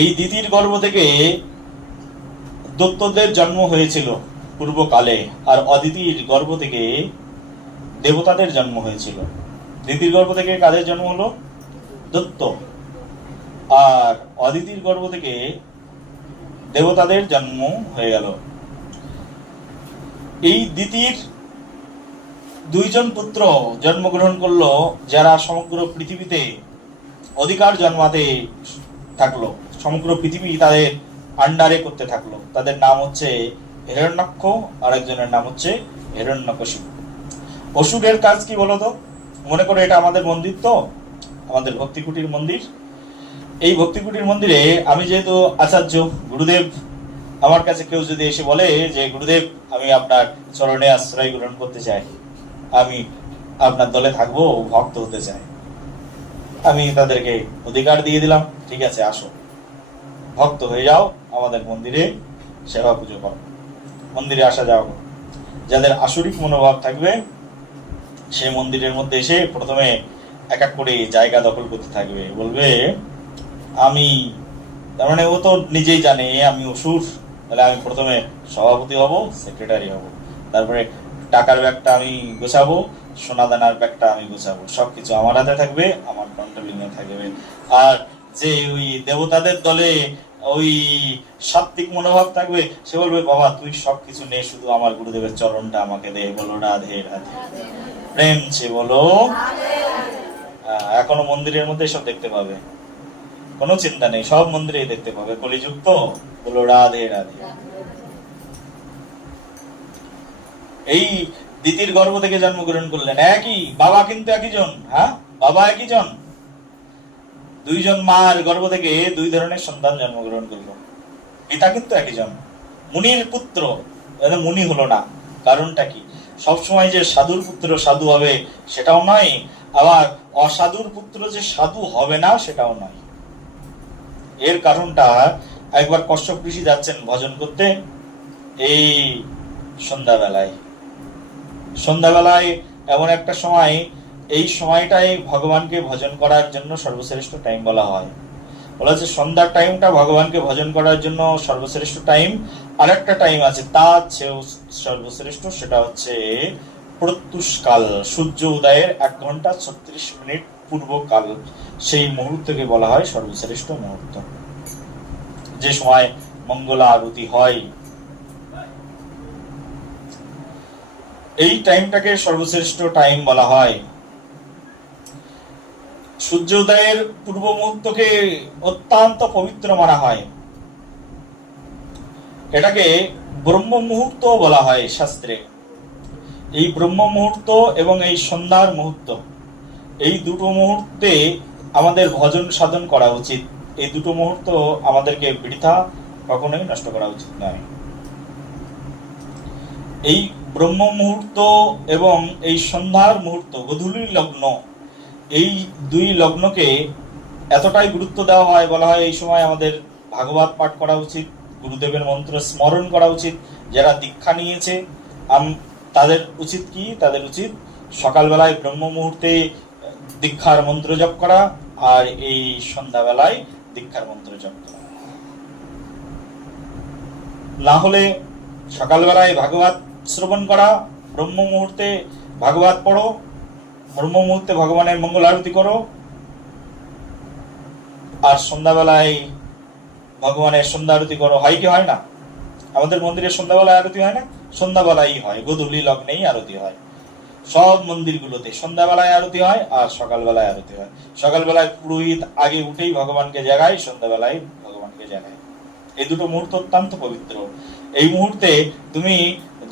এই দিতির গর্ভ থেকে দৈত্যদের জন্ম হয়েছিল পূর্বকালে, আর অদিতির গর্ভ থেকে দেবতাদের জন্ম হয়েছিল। দিতির গর্ভ থেকে কাদের জন্ম হলো? দৈত্য। আর অদিতির গর্ভ থেকে দেবতাদের জন্ম হয়ে গেল। এই দিতির 2 জন পুত্র জন্মগ্রহণ করলো, যারা সমগ্র পৃথিবীতে অধিকার জন্মাতে থাকলো, সমগ্র পৃথিবী তাদের আন্ডারে করতে থাকলো। তাদের নাম হচ্ছে হিরণ্যাক্ষ আর একজনের নাম হচ্ছে হিরণ্যকশিপু। অসুরের কাজ কি বলতো? মনে করো এটা আমাদের মন্দির, তো আমাদের ভক্তিকুটির মন্দির। এই ভক্তিকুটির মন্দিরে আমি যেহেতু আচার্য, গুরুদেব, আমার কাছে কেউ যদি এসে বলে যে গুরুদেব আমি আপনার চরণে আশ্রয় গ্রহণ করতে চাই, আমি আপনার দলে থাকবো, ভক্ত হতে চাই, আমি তাদেরকে অধিকার দিয়ে দিলাম, ঠিক আছে আসো, ভক্ত হয়ে যাও, আমাদের মন্দিরে সেবা পুজো করো, মন্দিরে আসা যাও। যাদের আসরিক মনোভাব থাকবে সেই মন্দিরের মধ্যে এসে প্রথমে এক এক করে জায়গা দখল করতে থাকবে, বলবে আমি, তার মানে ও তো নিজেই জানে আমি অসুর, তাহলে আমি প্রথমে সভাপতি হব, সেক্রেটারি হব, তারপরে টাকার ব্যাগটা আমি গোছাবো, সোনা দানার ব্যাগটা আমি গোছাবো, সবকিছু আমার হাতে থাকবে, আমার কন্ট্রোলিং এ থাকবে। আর যে ওই দেবতাদের দলে ওই সাত্বিক মনোভাব থাকবে, সে বলবে বাবা তুই সবকিছু নে, শুধু আমার গুরুদেবের চরণটা আমাকে দে। বলো রাধে রাধে, প্রেম সে বলো। এখনো মন্দিরের মধ্যে সব দেখতে পাবে, কোনো চিন্তা নেই, সব মন্দিরেই দেখতে পাবে, কলিযুক্ত। বলো রাধে রাধে। এই দিতির গর্ভ থেকে জন্মগ্রহণ করলেন, একই বাবা কিন্তু একই জন। হ্যাঁ, বাবা একই জন, দুইজন মার গর্ভ থেকে দুই ধরনের সন্তান জন্মগ্রহণ করলো, পিতা কিন্তু একই জন। মুনির পুত্র, মুনি হলো না, কারণটা কি? সবসময় যে সাধুর পুত্র সাধু হবে সেটাও নয়, আবার অসাধুর পুত্র যে সাধু হবে না সেটাও নয়। এর কারণটা, একবার কশ্যপ ঋষি যাচ্ছেন ভজন করতে এই সন্ধ্যাবেলায়। সন্ধ্যাবেলায় এমন একটা সময়, এই সময়টাই ভগবানকে ভজন করার জন্য সর্বশ্রেষ্ঠ টাইম বলা হয়। বলা হচ্ছে সন্ধ্যার টাইমটা ভগবানকে ভজন করার জন্য সর্বশ্রেষ্ঠ টাইম। আর একটা টাইম আছে তার চেয়েও সর্বশ্রেষ্ঠ, সেটা হচ্ছে প্রত্যুষকাল, সূর্য উদয়ের 1 ঘন্টা 36 মিনিট পূর্বকাল। সেই মুহূর্তকে বলা হয় সর্বশ্রেষ্ঠ মুহূর্ত, যে সময় মঙ্গলা আরতি হয়। এই টাইমটাকে সর্বশ্রেষ্ঠ টাইম বলা হয়। সূর্য উদয়ের পূর্ব মুহূর্তকে অত্যন্ত পবিত্র মানা হয়। এটাকে ব্রহ্ম মুহূর্ত বলা হয় শাস্ত্রে। এই ব্রহ্ম মুহূর্ত এবং এই সন্ধ্যার মুহূর্ত, এই দুটো মুহূর্তে আমাদের ভজন সাধন করা উচিত। এই দুটো মুহূর্ত আমাদেরকে বৃথা কখনোই নষ্ট করা উচিত নয়। এই ব্রহ্ম মুহূর্ত এবং এই সন্ধ্যার মুহূর্ত, গোধূলি লগ্ন, এই দুই লগ্নকে এতটাই গুরুত্ব দেওয়া হয়, বলা হয় এই সময় আমাদের ভাগবত পাঠ করা উচিত, গুরুদেবের মন্ত্র স্মরণ করা উচিত। যারা দীক্ষা নিয়েছে তাদের উচিত কি? তাদের উচিত সকালবেলায় ব্রহ্ম মুহূর্তে দীক্ষার মন্ত্র জপ করা, আর এই সন্ধ্যাবেলায় দীক্ষার মন্ত্র জপ করা। না হলে সকালবেলায় ভাগবত শ্রবণ করা, ব্রহ্ম মুহূর্তে ভাগবত পড়ো, ব্রহ্ম মুহূর্তে ভগবানের মঙ্গল আরতি করো, আর সন্ধ্যাবেলায় ভগবানের সন্ধ্যা আরতি করো। হয় কি হয় না? আমাদের মন্দিরে সন্ধ্যাবেলায় আরতি হয় না? সন্ধ্যাবেলাই হয়, গোধূলি লগ্নেই আরতি হয়। সব মন্দিরগুলোতে সন্ধ্যাবেলায় আরতি হয় আর সকালবেলায় আরতি হয়। সকালবেলায় পুরোহিত আগে উঠেই ভগবানকে জাগায়, সন্ধ্যাবেলায় ভগবানকে জাগায়। এই দুটো মুহূর্ত অত্যন্ত পবিত্র। এই মুহূর্তে তুমি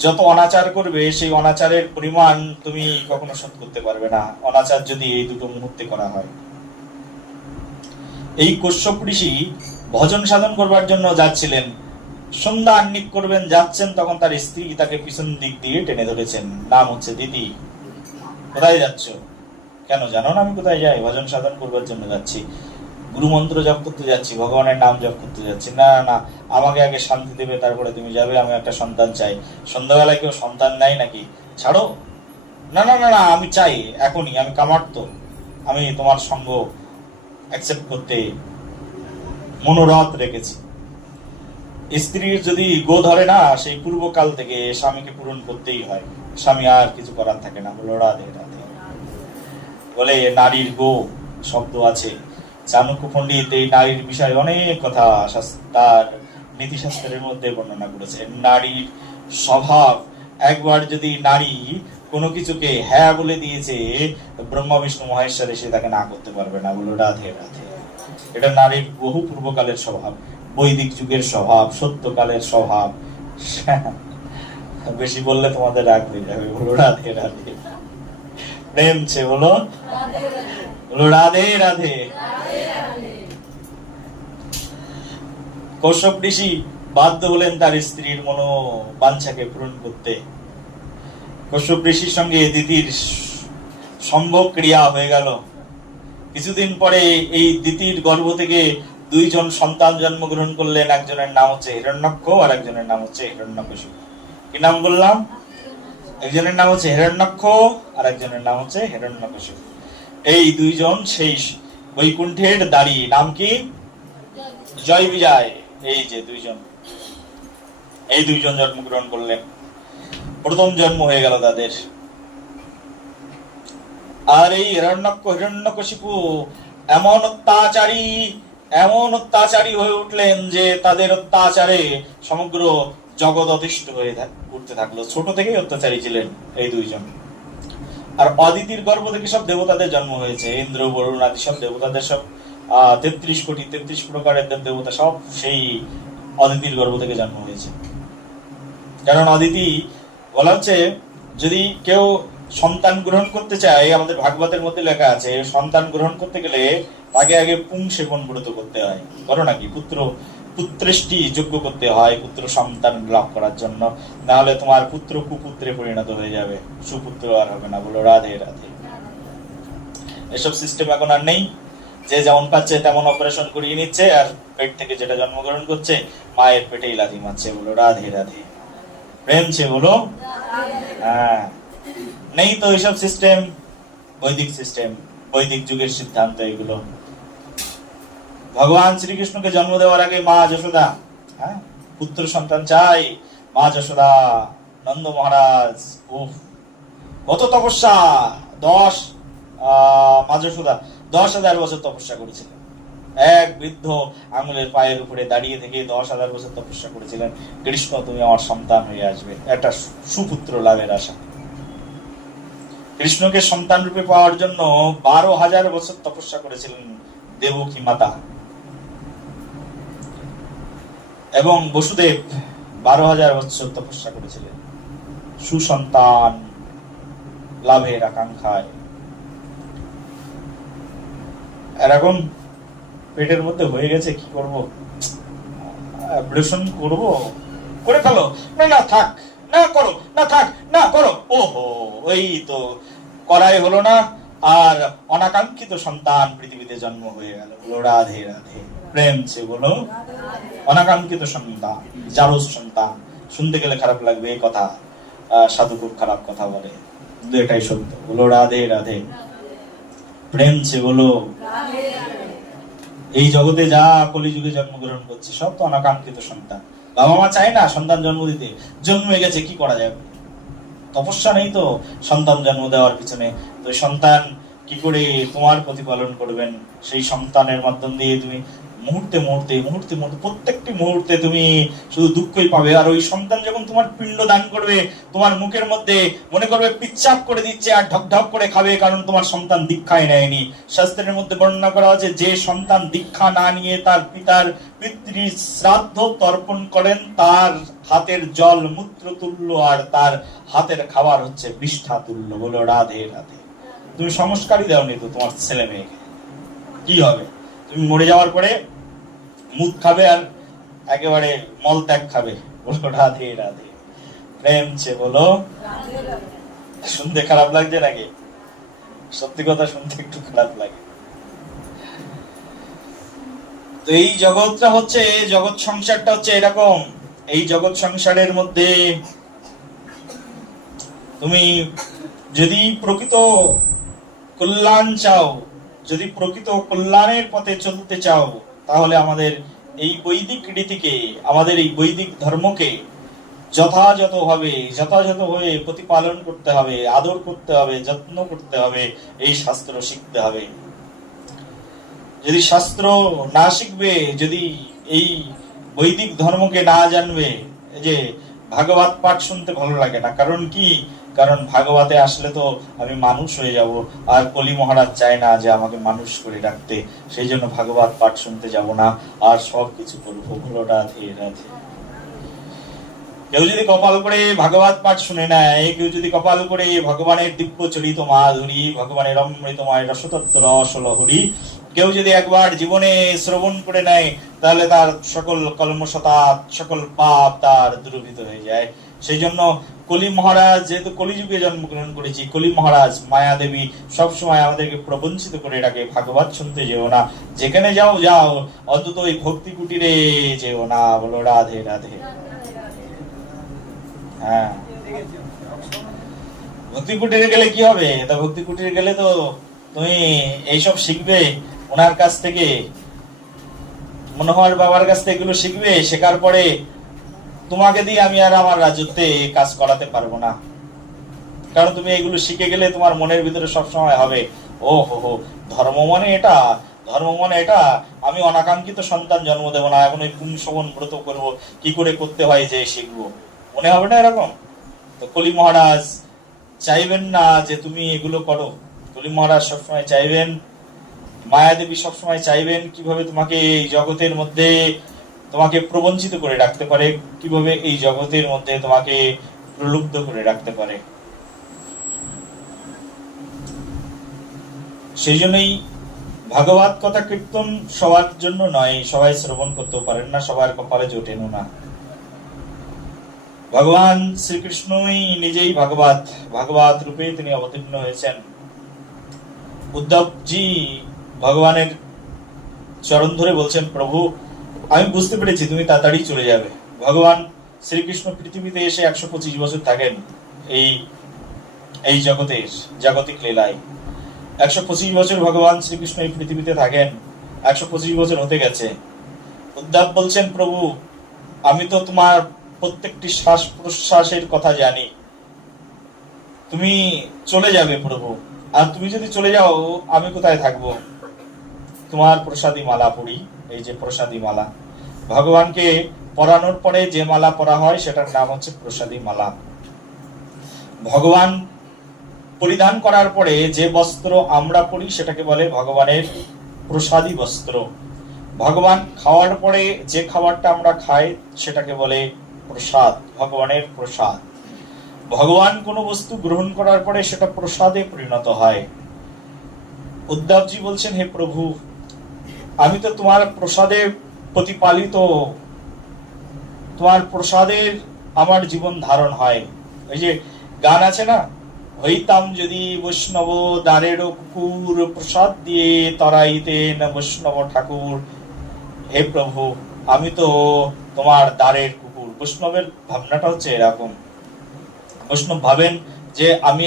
যত অনাচার করবে, সেই অনাচারের পরিমাণ তুমি কখনো শোধ করতে পারবে না, অনাচার যদি এই দুটো মুহূর্তে করা হয়। এই কশ্যপ ঋষি ভজন সাধন করবার জন্য যাচ্ছিলেন, সন্ধ্যা আহ্নিক করবেন যাচ্ছেন, তখন তার স্ত্রী তাকে পিছন দিক দিয়ে টেনে ধরেছেন। নাম হচ্ছে দিতি। কোথায় যাচ্ছ? কেন জানো না আমি কোথায় যাই? ভজন সাধন করবার জন্য যাচ্ছি, গুরু মন্ত্র জপ করতে যাচ্ছি, ভগবানের নাম জপ করতে যাচ্ছি। না না, আমাকে আগে শান্তি দেবে, তারপরে তুমি যাবে, আমি একটা সন্তান চাই। সন্ধ্যাবেলায় কেউ সন্তান নেয় নাকি? ছাড়ো। না না না না, আমি চাই এখনই, আমি কামার্ত, আমি তোমার সঙ্গ অ্যাকসেপ্ট করতে মনোরথ রেখেছি। স্ত্রীর যদি গো ধরে না, সেই পূর্বকাল থেকে স্বামীকে পূরণ করতেই হয়, স্বামী আর কিছু করার থাকে না। বলো রাধে রাধে। বলে নারীর গো শব্দ আছে, চাণক্য পণ্ডিত এই নারীর বিষয়ে অনেক কথা তার নীতিশাস্ত্রের মধ্যে বর্ণনা করেছেন। নারীর স্বভাব, একবার যদি নারী কোনো কিছুকে হ্যাঁ বলে দিয়েছে, ব্রহ্মা বিষ্ণু মহেশ্বর এসে তাকে না করতে পারবে না। বলো রাধে রাধে। এটা নারীর বহু পূর্বকালের স্বভাব, বৈদিক যুগের স্বভাব, সত্যকালের স্বভাব। বেশি বললে তোমাদের রাগ হয়ে যাবে। বলো রাধে রাধে। প্রেম সে বলো, বলো রাধে রাধে। কশ্যপ ঋষি বাধ্য হলেন তার স্ত্রীর মনোবাঞ্ছাকে পূরণ করতে। কশ্যপ ঋষির সঙ্গে দিতির সম্ভোগ ক্রিয়া হয়ে গেল। কিছুদিন পরে এই দিতির গর্ভ থেকে দুইজন সন্তান জন্মগ্রহণ করলেন। একজনের নাম হচ্ছে হিরণ্যাক্ষ আর একজনের নাম হচ্ছে হিরণ্যকশিপু। কি নাম বললাম? একজনের নাম হচ্ছে হিরণ্যাক্ষ আর একজনের নাম হচ্ছে হিরণ্যকশিপু। এই দুইজন সেই বৈকুণ্ঠের দাড়ি, নাম কি? জয় বিজয়। এই যে দুইজন, এই দুইজন জন্মগ্রহণ করলেন। প্রথম জন্ম হয়ে গেল তাদের। আর এই হিরণ্যকশিপু এমন অত্যাচারী হয়ে উঠলেন যে তাদের অত্যাচারে সমগ্র জগৎ অতিষ্ঠ হয়ে উঠতে থাকলো। ছোট থেকেই অত্যাচারী ছিলেন এই দুইজন। আর অদিতির গর্ভ থেকে সব দেবতাদের জন্ম হয়েছে, ইন্দ্র বরুণ আদি সব দেবতাদের, সব 33 প্রকারের দেবতা সব সেই অদিতির গর্ভ থেকে জন্ম হয়েছে। কারণ অদিতি বলা হচ্ছে, যদি কেউ সন্তান গ্রহণ করতে চায়, আমাদের ভাগবতের মধ্যে লেখা আছে, সন্তান গ্রহণ করতে গেলে তাকে আগে পুংসেবন ব্রত করতে হয়। করো নাকি? পুত্রেষ্টি যোগ্য করতে হয় পুত্র সন্তান লাভ করার জন্য, না হলে তোমার পুত্র কুপুত্রে পরিণত হয়ে যাবে, সুপুত্র আর হবে না। বলো রাধে রাধে। এসব সিস্টেম এখন আর নেই। যে যেমন পাচ্ছে তেমন অপারেশন করিয়ে নিচ্ছে, আর পেট থেকে যেটা জন্মগ্রহণ করছে মায়ের পেটেই লাথি মারছে। বলো রাধে রাধে। প্রেম ছে বলো। হ্যাঁ, নেই তো এইসব সিস্টেম। বৈদিক সিস্টেম, বৈদিক যুগের সিদ্ধান্ত এগুলো। ভগবান শ্রীকৃষ্ণকে জন্ম দেওয়ার আগে মা যশোদা পুত্র সন্তান চাই। মা যশোদা, নন্দ মহারাজ, কত তপস্যা! মা যশোদা 10,000 বছর তপস্যা করেছিলেন। এক বৃদ্ধ আঙুলের পায়ের উপরে দাঁড়িয়ে থেকে 10,000 বছর তপস্যা করেছিলেন, কৃষ্ণ তুমি আমার সন্তান হয়ে আসবে, একটা সুপুত্র লাভের আশা। কৃষ্ণকে সন্তান রূপে পাওয়ার জন্য 12,000 বছর তপস্যা করেছিলেন দেবকী মাতা। এবং বসুদেব 12,000 বছর তপস্যা করেছিলেন সুসন্তান লাভের আকাঙ্ক্ষায়। এরকম পেটের মধ্যে হয়ে গেছে, কি করব? অপারেশন করব, করে ফেলো। না থাক, না করো, না থাক, না করো। ওহো, ওই তো করাই হলো না, আর অনাকাঙ্ক্ষিত সন্তান পৃথিবীতে জন্ম হয়ে গেল। বলো রাধে রাধে। প্রেম ছে বলো। অনাকাঙ্ক্ষিত সন্তান, জারজ সন্তান। শুনতে গেলে খারাপ লাগবে এই কথা, সাধু খুব খারাপ কথা বলে, কিন্তু এটাই সত্য। বলো রাধে রাধে। প্রেম ছে বলো। এই জগতে যা কলিযুগে জন্মগ্রহণ করছে সব তো অনাকাঙ্ক্ষিত সন্তান। বাবা মা চায় না সন্তান জন্ম দিতে, জন্মে গেছে, কি করা যাবে? তপস্যা নেই তো সন্তান জন্ম দেওয়ার পিছনে, তো সন্তান কি করে তোমার প্রতিপালন করবেন? সেই সন্তানের মাধ্যম দিয়ে তুমি মুহূর্তে মুহূর্তে মুহূর্তে মুহূর্তে প্রত্যেকটি মুহূর্তে তুমি শুধু দুঃখই পাবে। আর ওই সন্তান যখন তোমার পিণ্ড দান করবে, তোমার মুখের মধ্যে মনে করবে পিচ্চাপ করে দিচ্ছে আর ঢক ঢক করে খাবে, কারণ তোমার সন্তান দীক্ষায় নেয়নি। শাস্ত্রের মধ্যে বর্ণনা করা আছে, যে সন্তান দীক্ষা না নিয়ে তার পিতার পিতৃ শ্রাদ্ধ তর্পণ করেন, তার হাতের জল মূত্র তুল্য, আর তার হাতের খাবার হচ্ছে বিষ্ঠা তুল্য। বলো রাধে রাধে। তুমি সংস্কারই দাওনি তো তোমার ছেলে মেয়েকে, কি হবে? তুমি মরে যাওয়ার পরে মুখ খাবে আর একেবারে মল ত্যাগ খাবে। বলো রাধে রাধে। প্রেম ছে বলো। শুনতে খারাপ লাগছে নাকি? সত্যি কথা শুনতে একটু খারাপ লাগে। তো এই জগৎটা হচ্ছে, জগৎ সংসারটা হচ্ছে এরকম। এই জগৎ সংসারের মধ্যে তুমি যদি প্রকৃত কল্যাণ চাও, যদি প্রকৃত কল্যাণের পথে চলতে চাও, তাহলে আমাদের এই বৈদিক রীতিকে, আমাদের এই বৈদিক ধর্মকে যথাযথভাবে প্রতিপালন করতে হবে, আদর করতে হবে, যত্ন করতে হবে, এই শাস্ত্র শিখতে হবে। যদি শাস্ত্র না শিখবে, যদি এই বৈদিক ধর্মকে না জানবে, এই যে ভাগবত পাঠ শুনতে ভালো লাগে না, কারণ কি? কারণ ভাগবতে আসলে তো আমি মানুষ হয়ে যাব, আর কলি মহারাজ চায় না যে আমাকে মানুষ করে রাখতে, সেই জন্য ভাগবত পাঠ শুনতে যাব না, আর সব কিছু করবো। বলো রাধে রাধে। কেউ যদি কপাল করে ভাগবত পাঠ শুনে নেয়, কেউ যদি কপাল করে ভগবানের দিব্য চরিত মাধুরী, ভগবানের অমৃতময় রসতত্ত্ব রস লহরী কেউ যদি একবার জীবনে শ্রবণ করে নেয়, তাহলে তার সকল কলমশতা, সকল পাপ তার দূরীভূত হয়ে যায়। সেই জন্য কলি মহারাজ, যেহেতু কলিযুগে জন্মগ্রহণ করেছি, কলি মহারাজ মায়া দেবী সবসময় আমাদেরকে প্রবঞ্চিত করে রাখে, ভাগবত শুনতে যেও না, যেখানে যাও যাও, অন্তত ওই ভক্তি কুটিরে যেও না। বলো রাধে রাধে। হ্যাঁ, ভক্তি কুটিরে গেলে কি হবে? তা ভক্তি কুটিরে গেলে তো তুমি এইসব শিখবে ওনার কাছ থেকে, মনোহর বাবার কাছ থেকে এগুলো শিখবে। শেখার পরে তোমাকে দিয়ে আমি আর আমার রাজত্বে কাজ করাতে পারবো না, কারণ তুমি এগুলো শিখে গেলে তোমার মনের ভিতরে সবসময় হবে, ও হো হো, ধর্ম মানে এটা, ধর্ম মানে এটা, আমি অনাকাঙ্ক্ষিত সন্তান জন্ম দেবো না, এখন ওই পুংসবন ব্রত করবো, কি করে করতে হয় যে শিখবো, মনে হবে না এরকম? তো কলি মহারাজ চাইবেন না যে তুমি এগুলো করো। কলি মহারাজ সবসময় চাইবেন, মায়াদেবী সবসময় চাইবেন কিভাবে তোমাকে এই জগতের মধ্যে তোমাকে প্রবঞ্চিত করে রাখতে পারে, কিভাবে এই জগতের মধ্যে তোমাকে প্রলুব্ধ করে রাখতে পারে। সেই জন্যই ভাগবত কথা কীর্তন সবার জন্য নয়, সবাই শ্রবণ করতেও পারেন না, সবার কপালে জোটেনও না। ভগবান শ্রীকৃষ্ণই নিজেই ভাগবত রূপে তিনি অবতীর্ণ হয়েছেন। উদ্ধবজি ভগবানের চরণ ধরে বলছেন, প্রভু আমি বুঝতে পেরেছি তুমি তাড়াতাড়ি চলে যাবে। ভগবান শ্রীকৃষ্ণ পৃথিবীতে এসে 125 বছর থাকেন এই জাগতিক লীলায়। 125 বছর ভগবান শ্রীকৃষ্ণ এই পৃথিবীতে থাকেন, 125 বছর হতে গেছে। উদ্ধব বলছেন, প্রভু আমি তো তোমার প্রত্যেকটি শ্বাস প্রশ্বাসের কথা জানি, তুমি চলে যাবে প্রভু, আর তুমি যদি চলে যাও আমি কোথায় থাকবো? তোমার প্রসাদী মালা পড়ি, এই যে প্রসাদী মালা, ভগবানকে পরানোর পরে যে মালা পরা হয় সেটার নাম হচ্ছে প্রসাদী মালা। ভগবান পরিধান করার পরে যে বস্ত্র আমরা পরি সেটাকে বলে ভগবানের প্রসাদী বস্ত্র। ভগবান খাওয়ার পরে যে খাবারটা আমরা খাই সেটাকে বলে প্রসাদ, ভগবানের প্রসাদ। ভগবান কোনো বস্তু গ্রহণ করার পরে সেটা প্রসাদে পরিণত হয়। উদ্ধবজি বলছেন, হে প্রভু আমি তো তোমার প্রসাদে প্রতিপালিত, তোমার প্রসাদের আমার জীবন ধারণ হয়। ওই যে গান আছে না, হইতাম যদি বৈষ্ণব দ্বারের কুকুর, প্রসাদ দিয়ে তরাইতেন বৈষ্ণব ঠাকুর। হে প্রভু আমি তো তোমার দ্বারের কুকুর। বৈষ্ণবের ভাবনাটা হচ্ছে এরকম, বৈষ্ণব ভাবেন যে আমি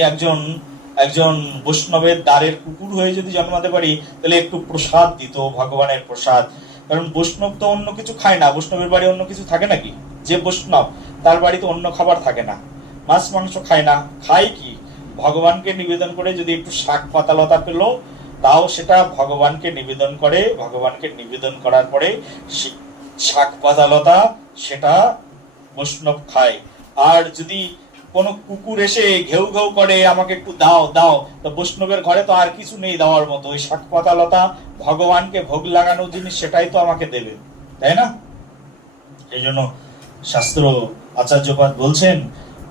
একজন বৈষ্ণবের দ্বারের কুকুর হয়ে যদি জন্মাতে পারি তাহলে একটু প্রসাদ দিত, ভগবানের প্রসাদ। কারণ বৈষ্ণব তো অন্য কিছু খায় না, বৈষ্ণবের বাড়ি অন্য কিছু থাকে নাকি? যে বৈষ্ণব তার বাড়িতে অন্য খাবার থাকে না, মাছ মাংস খায় না, খায় কি? ভগবানকে নিবেদন করে যদি একটু শাক পাতালতা পেল তাও সেটা ভগবানকে নিবেদন করে, ভগবানকে নিবেদন করার পরে শাক পাতালতা সেটা বৈষ্ণব খায়। আর যদি কোন কুকুর এসে ঘেউ ঘেউ করে আমাকে একটু দাও দাও, তো বৈষ্ণবের ঘরে তো আর কিছু নেই দেওয়ার মতো, ওই শাক পাতালতা ভগবানকে ভোগ লাগানো জিনিস সেটাই তো আমাকে দেবে, তাই না? এই জন্য শাস্ত্র আচার্যপাদ বলছেন,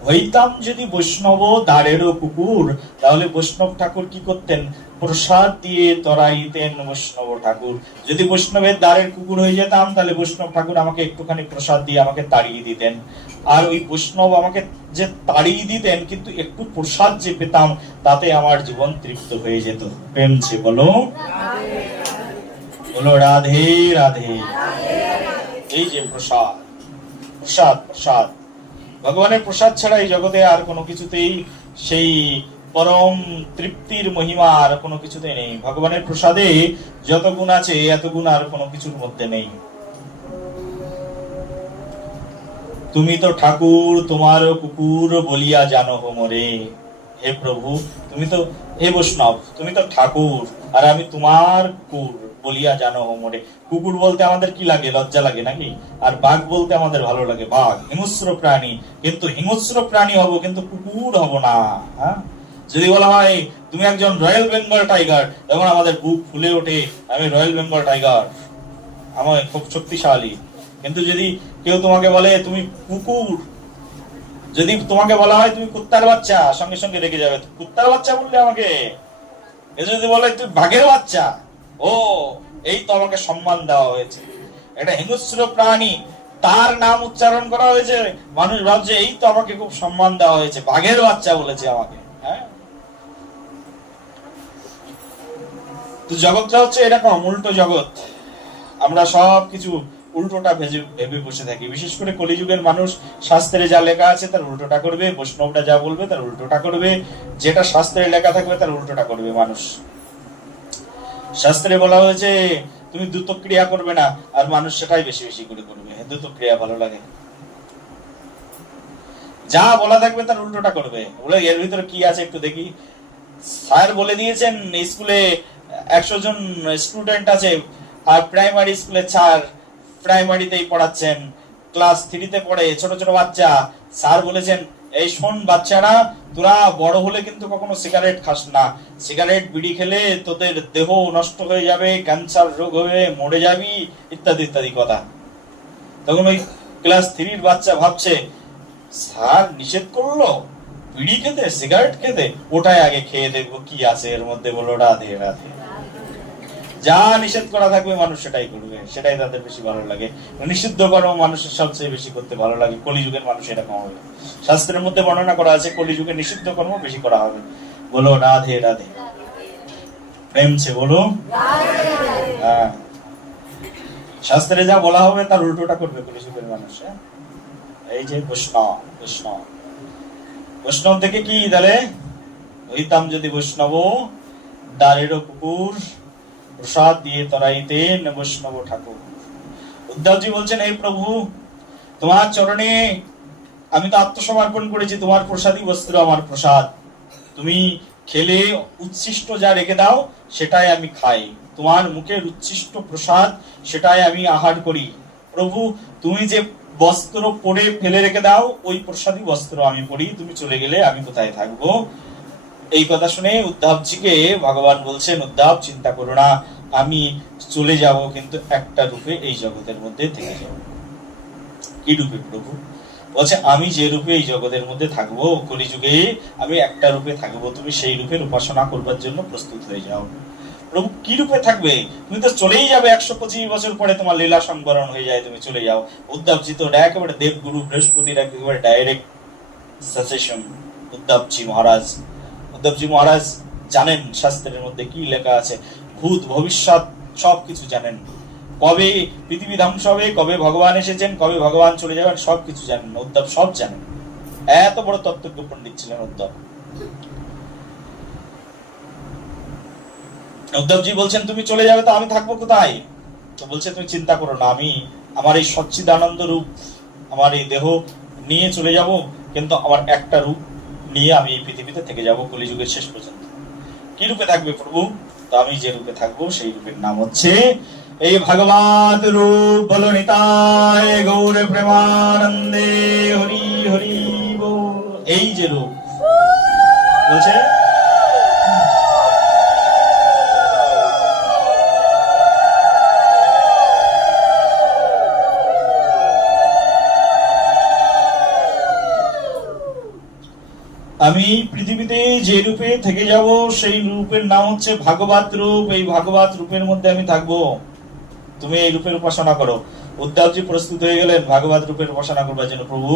হইতাম যদি বৈষ্ণব দ্বারেরও কুকুর, তাহলে বৈষ্ণব ঠাকুর কি করতেন? প্রসাদ দিয়ে তরাইতেন বৈষ্ণব ঠাকুর। যদি বৈষ্ণবের দ্বারের কুকুর হয়ে যেতাম তাহলে বৈষ্ণব ঠাকুর আমাকে একটুখানি প্রসাদ দিয়ে আমাকে তাড়িয়ে দিতেন। আর ওই বৈষ্ণব আমাকে যে তাড়িয়ে দিতেন কিন্তু একটু প্রসাদ যে পেতাম তাতে আমার জীবন তৃপ্ত হয়ে যেত। প্রেম ছে বলো, বলো রাধে রাধে। এই যে প্রসাদ প্রসাদ প্রসাদ, ভগবানের প্রসাদ ছাড়া এই জগতে আর কোনো কিছুতেই সেই পরম তৃপ্তির মহিমা আর কোনো কিছুতে নেই। ভগবানের প্রসাদে যত গুণ আছে এত গুণ আর কোনো কিছুর মধ্যে নেই। তুমি তো ঠাকুর তোমার কুকুর বলিয়া জানো হোমরে। হে প্রভু তুমি তো, হে বৈষ্ণব তুমি তো ঠাকুর আর আমি তোমার কুকুর বলিয়া জানো হোমরে। কুকুর বলতে আমাদের কি লাগে? লজ্জা লাগে নাকি? আর বাঘ বলতে আমাদের ভালো লাগে, বাঘ হিংস্র প্রাণী, কিন্তু হিংস্র প্রাণী হব কিন্তু কুকুর হব না। হ্যাঁ, যদি বলা হয় তুমি একজন রয়্যাল বেঙ্গল টাইগার, তখন আমাদের বুক ফুলে ওঠে, আমি রয়্যাল বেঙ্গল টাইগার, আমি খুব শক্তিশালী। কিন্তু যদি কেউ তোমাকে বলে তুমি কুকুর, যদি তোমাকে বলা হয় তুমি কুত্তার বাচ্চা, সঙ্গে সঙ্গে রেগে যাবে, কুত্তার বাচ্চা বললে আমাকে। যদি বলে তুই বাঘের বাচ্চা, ও এই তো আমাকে সম্মান দেওয়া হয়েছে। এটা হিংস্র প্রাণী, তার নাম উচ্চারণ করা হয়েছে, মানুষ ভাবছে এই তো আমাকে খুব সম্মান দেওয়া হয়েছে, বাঘের বাচ্চা বলেছে আমাকে। হ্যাঁ, তো জগৎটা হচ্ছে এরকম উল্টো জগৎ। আমরা সব কিছু উল্টোটা ভেবে বসে থাকি। বিশেষ করে কলিযুগের মানুষ শাস্ত্রে যা লেখা আছে তার উল্টোটা করবে, বৈষ্ণবরা যা বলবে তার উল্টোটা করবে, যেটা শাস্ত্রে লেখা থাকবে তার উল্টোটা করবে মানুষ। শাস্ত্রে বলা হয়েছে তুমি দ্রুত ক্রিয়া করবে না, আর মানুষ সেটাই বেশি বেশি করে করবে। দ্রুত ক্রিয়া ভালো লাগে, যা বলা থাকবে তার উল্টোটা করবে, বলে এর ভিতরে কি আছে একটু দেখি। স্যার বলে দিয়েছেন স্কুলে 100 জন স্টুডেন্ট আছে, আর প্রাইমারি স্কুলে স্যার প্রাইমারিতেই পড়াচ্ছেন, ক্লাস 3-তে পড়ে ছোট ছোট বাচ্চা। স্যার বলেছেন, এই শোন বাচ্চারা, তোরা বড় হলে কিন্তু কখনো সিগারেট খাস না, সিগারেট বিড়ি খেলে তোদের দেহ নষ্ট হয়ে যাবে, ক্যান্সার রোগ হয়ে মরে যাবি, ইত্যাদি ইত্যাদি কথা। তখন ওই ক্লাস 3-র বাচ্চা ভাবছে, স্যার নিষেধ করলো বিড়ি খেতে, সিগারেট খেতে, ওটাই আগে খেয়ে দেখবো কি আছে এর মধ্যে। বলো রাধে রাধে। যা নিষেধ করা থাকবে মানুষ সেটাই করবে, সেটাই তাদের বেশি ভালো লাগে। নিষিদ্ধ কর্ম মানুষের সবচেয়ে বেশি করতে ভালো লাগে। কলিযুগের মানুষ এরকম হবে। শাস্ত্রের মধ্যে বর্ণনা করা আছে কলিযুগে নিষিদ্ধ কর্ম বেশি করা হবে। বলো রাধে রাধে। প্রেম সে বলো। হ্যাঁ, শাস্ত্রে যা বলা হবে তার উল্টোটা করবে কলিযুগের মানুষ। এই যে বৈষ্ণব, বৈষ্ণব বৈষ্ণব থেকে কি তাহলে হইতাম যদি বৈষ্ণব, দ্বারেরও কুকুর প্রসাদ দিয়ে তরাইতেন বৈষ্ণব ঠাকুর। উদ্ধবজি বলছেন, এই প্রভু তোমার চরণে আমি তো আত্মসমর্পণ করেছি, তোমার প্রসাদই বস্ত্র আমার প্রসাদ। তুমি খেলে উচ্ছিষ্ট যা রেখে দাও সেটাই আমি খাই, তোমার মুখের উচ্ছিষ্ট প্রসাদ সেটাই আমি আহার করি। প্রভু তুমি যে বস্ত্র পরে ফেলে রেখে দাও ওই প্রসাদী বস্ত্র আমি পরি, তুমি চলে গেলে আমি কোথায় থাকবো? এই কথা শুনে উদ্ধবজিকে ভগবান বলছেন, উদ্ধব চিন্তা করো না, আমি চলে যাব কিন্তু একটা রূপে এই জগতের মধ্যে থেকে যাব। কি রূপে প্রভু? বলছে, আমি যে রূপে এই জগতের মধ্যে থাকবো কলিযুগে আমি একটা রূপে থাকবো, তুমি সেই রূপের উপাসনা করবার জন্য প্রস্তুত হয়ে যাও। প্রভু কি রূপে থাকবে? তুমি তো চলেই যাবে, 125 বছর পরে তোমার লীলা সংবরণ হয়ে যায়, তুমি চলে যাও। উদ্ধবজি তো একেবারে দেবগুরু বৃহস্পতির একেবারে ডাইরেক্ট সাজেশন। উদ্ধবজি মহারাজ জানেন শাস্ত্রের মধ্যে কি লেখা আছে, ভূত ভবিষ্যৎ সবকিছু জানেন। কবে পৃথিবী ধ্বংস হবে, কবে ভগবান এসেছেন, কবে ভগবান চলে যাবেন, সবকিছু জানেন। উদ্ধব সব জানেন, এত বড় তত্ত্বজ্ঞ পণ্ডিত ছিলেন উদ্ধব। উদ্ধবজি বলছেন, তুমি চলে যাবে তো আমি থাকবো কোথায়? তো বলছে, তুমি চিন্তা করো না, আমি আমার এই সচ্চিদানন্দ রূপ, আমার এই দেহ নিয়ে চলে যাব, কিন্তু আমার একটা রূপ নিয়ে আমি এই পৃথিবীতে থেকে যাব কলিযুগের শেষ পর্যন্ত। কি রূপে থাকবে প্রভু? তো আমি যে রূপে থাকবো সেই রূপের নাম হচ্ছে এই ভাগবত রূপ। বলো নিতাই গৌর প্রেমানন্দে হরি হরি বল। এই যে রূপ বলছে, আমি পৃথিবীতে যে রূপে থেকে যাব সেই রূপের নাম হচ্ছে ভাগবত রূপ। এই ভাগবত রূপের মধ্যে আমি থাকবো, তুমি এই রূপের উপাসনা করো। উদ্ধবজি প্রস্তুত হয়ে গেলেন ভাগবত রূপের উপাসনা করবার জন্য। প্রভু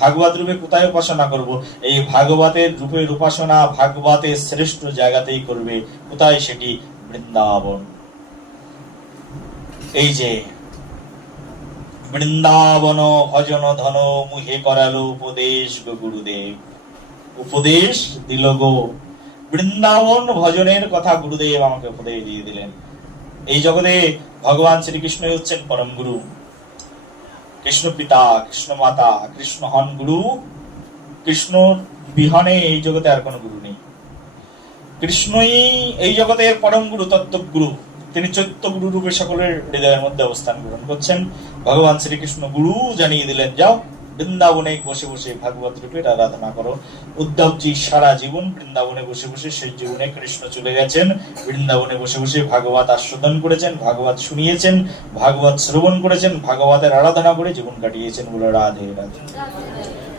ভাগবত রূপে কোথায় উপাসনা করব? এই ভাগবতের রূপের উপাসনা ভাগবতের শ্রেষ্ঠ জায়গাতেই করবে। কোথায় সেটি? বৃন্দাবন। এই যে বৃন্দাবন ভজন ধন মুহে করালো উপদেশ গো গুরুদেব। উপদেশ দিল গো, বৃন্দাবন ভজনের কথা গুরুদেব আমাকে উপদেশ দিয়ে দিলেন। এই জগতে ভগবান শ্রীকৃষ্ণ হচ্ছেন পরম গুরু। কৃষ্ণ পিতা, কৃষ্ণ মাতা, কৃষ্ণ হন গুরু। কৃষ্ণ বিহনে এই জগতে আর কোনো গুরু নেই। কৃষ্ণই এই জগতের পরম গুরু, তত্ত্বগুরু। তিনি চৈত্য গুরু রূপে সকলের হৃদয়ের মধ্যে অবস্থান গ্রহণ করছেন। ভগবান শ্রীকৃষ্ণ গুরু জানিয়ে দিলেন, যাও বৃন্দাবনে বসে বসে ভাগবত রূপের আরাধনা করো। উদ্ধবজি সারা জীবন বৃন্দাবনে বসে বসে সেই জীবনে কৃষ্ণ চলে গেছেন। বৃন্দাবনে বসে বসে ভাগবত আস্বাদন করেছেন, ভাগবত শুনিয়েছেন, ভাগবত শ্রবণ করেছেন, ভাগবতের আরাধনা করে জীবন কাটিয়েছেন। বলে রাধে রাধে।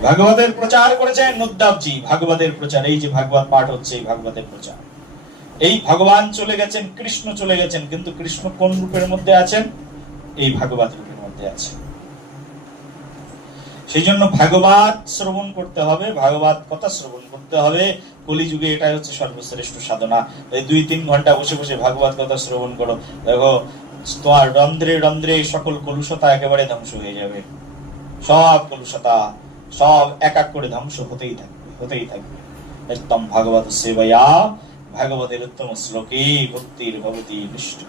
ভাগবতের প্রচার করেছেন উদ্ধবজি, ভাগবতের প্রচার। এই যে ভাগবত পাঠ হচ্ছে, এই ভাগবতের প্রচার। এই ভগবান চলে গেছেন, কৃষ্ণ চলে গেছেন, কিন্তু কৃষ্ণ কোন রূপের মধ্যে আছেন? এই ভাগবত রূপের মধ্যে আছেন। সেই জন্য ভাগবত শ্রবণ করতে হবে, ভাগবত কথা শ্রবণ করতে হবে। কলিযুগে এটাই হচ্ছে সর্বশ্রেষ্ঠ সাধনা। এই 2-3 ঘন্টা বসে বসে ভাগবত কথা শ্রবণ করো, দেখো তোমার রন্ধ্রে রন্ধ্রে সকল কলুষতা একেবারে ধ্বংস হয়ে যাবে। সব কলুষতা সব এক এক করে ধ্বংস হতেই থাকবে। একদম ভাগবত সেবয়া ভাগবতের উত্তম শ্লোকে ভক্তির ভবতি নিষ্ঠ।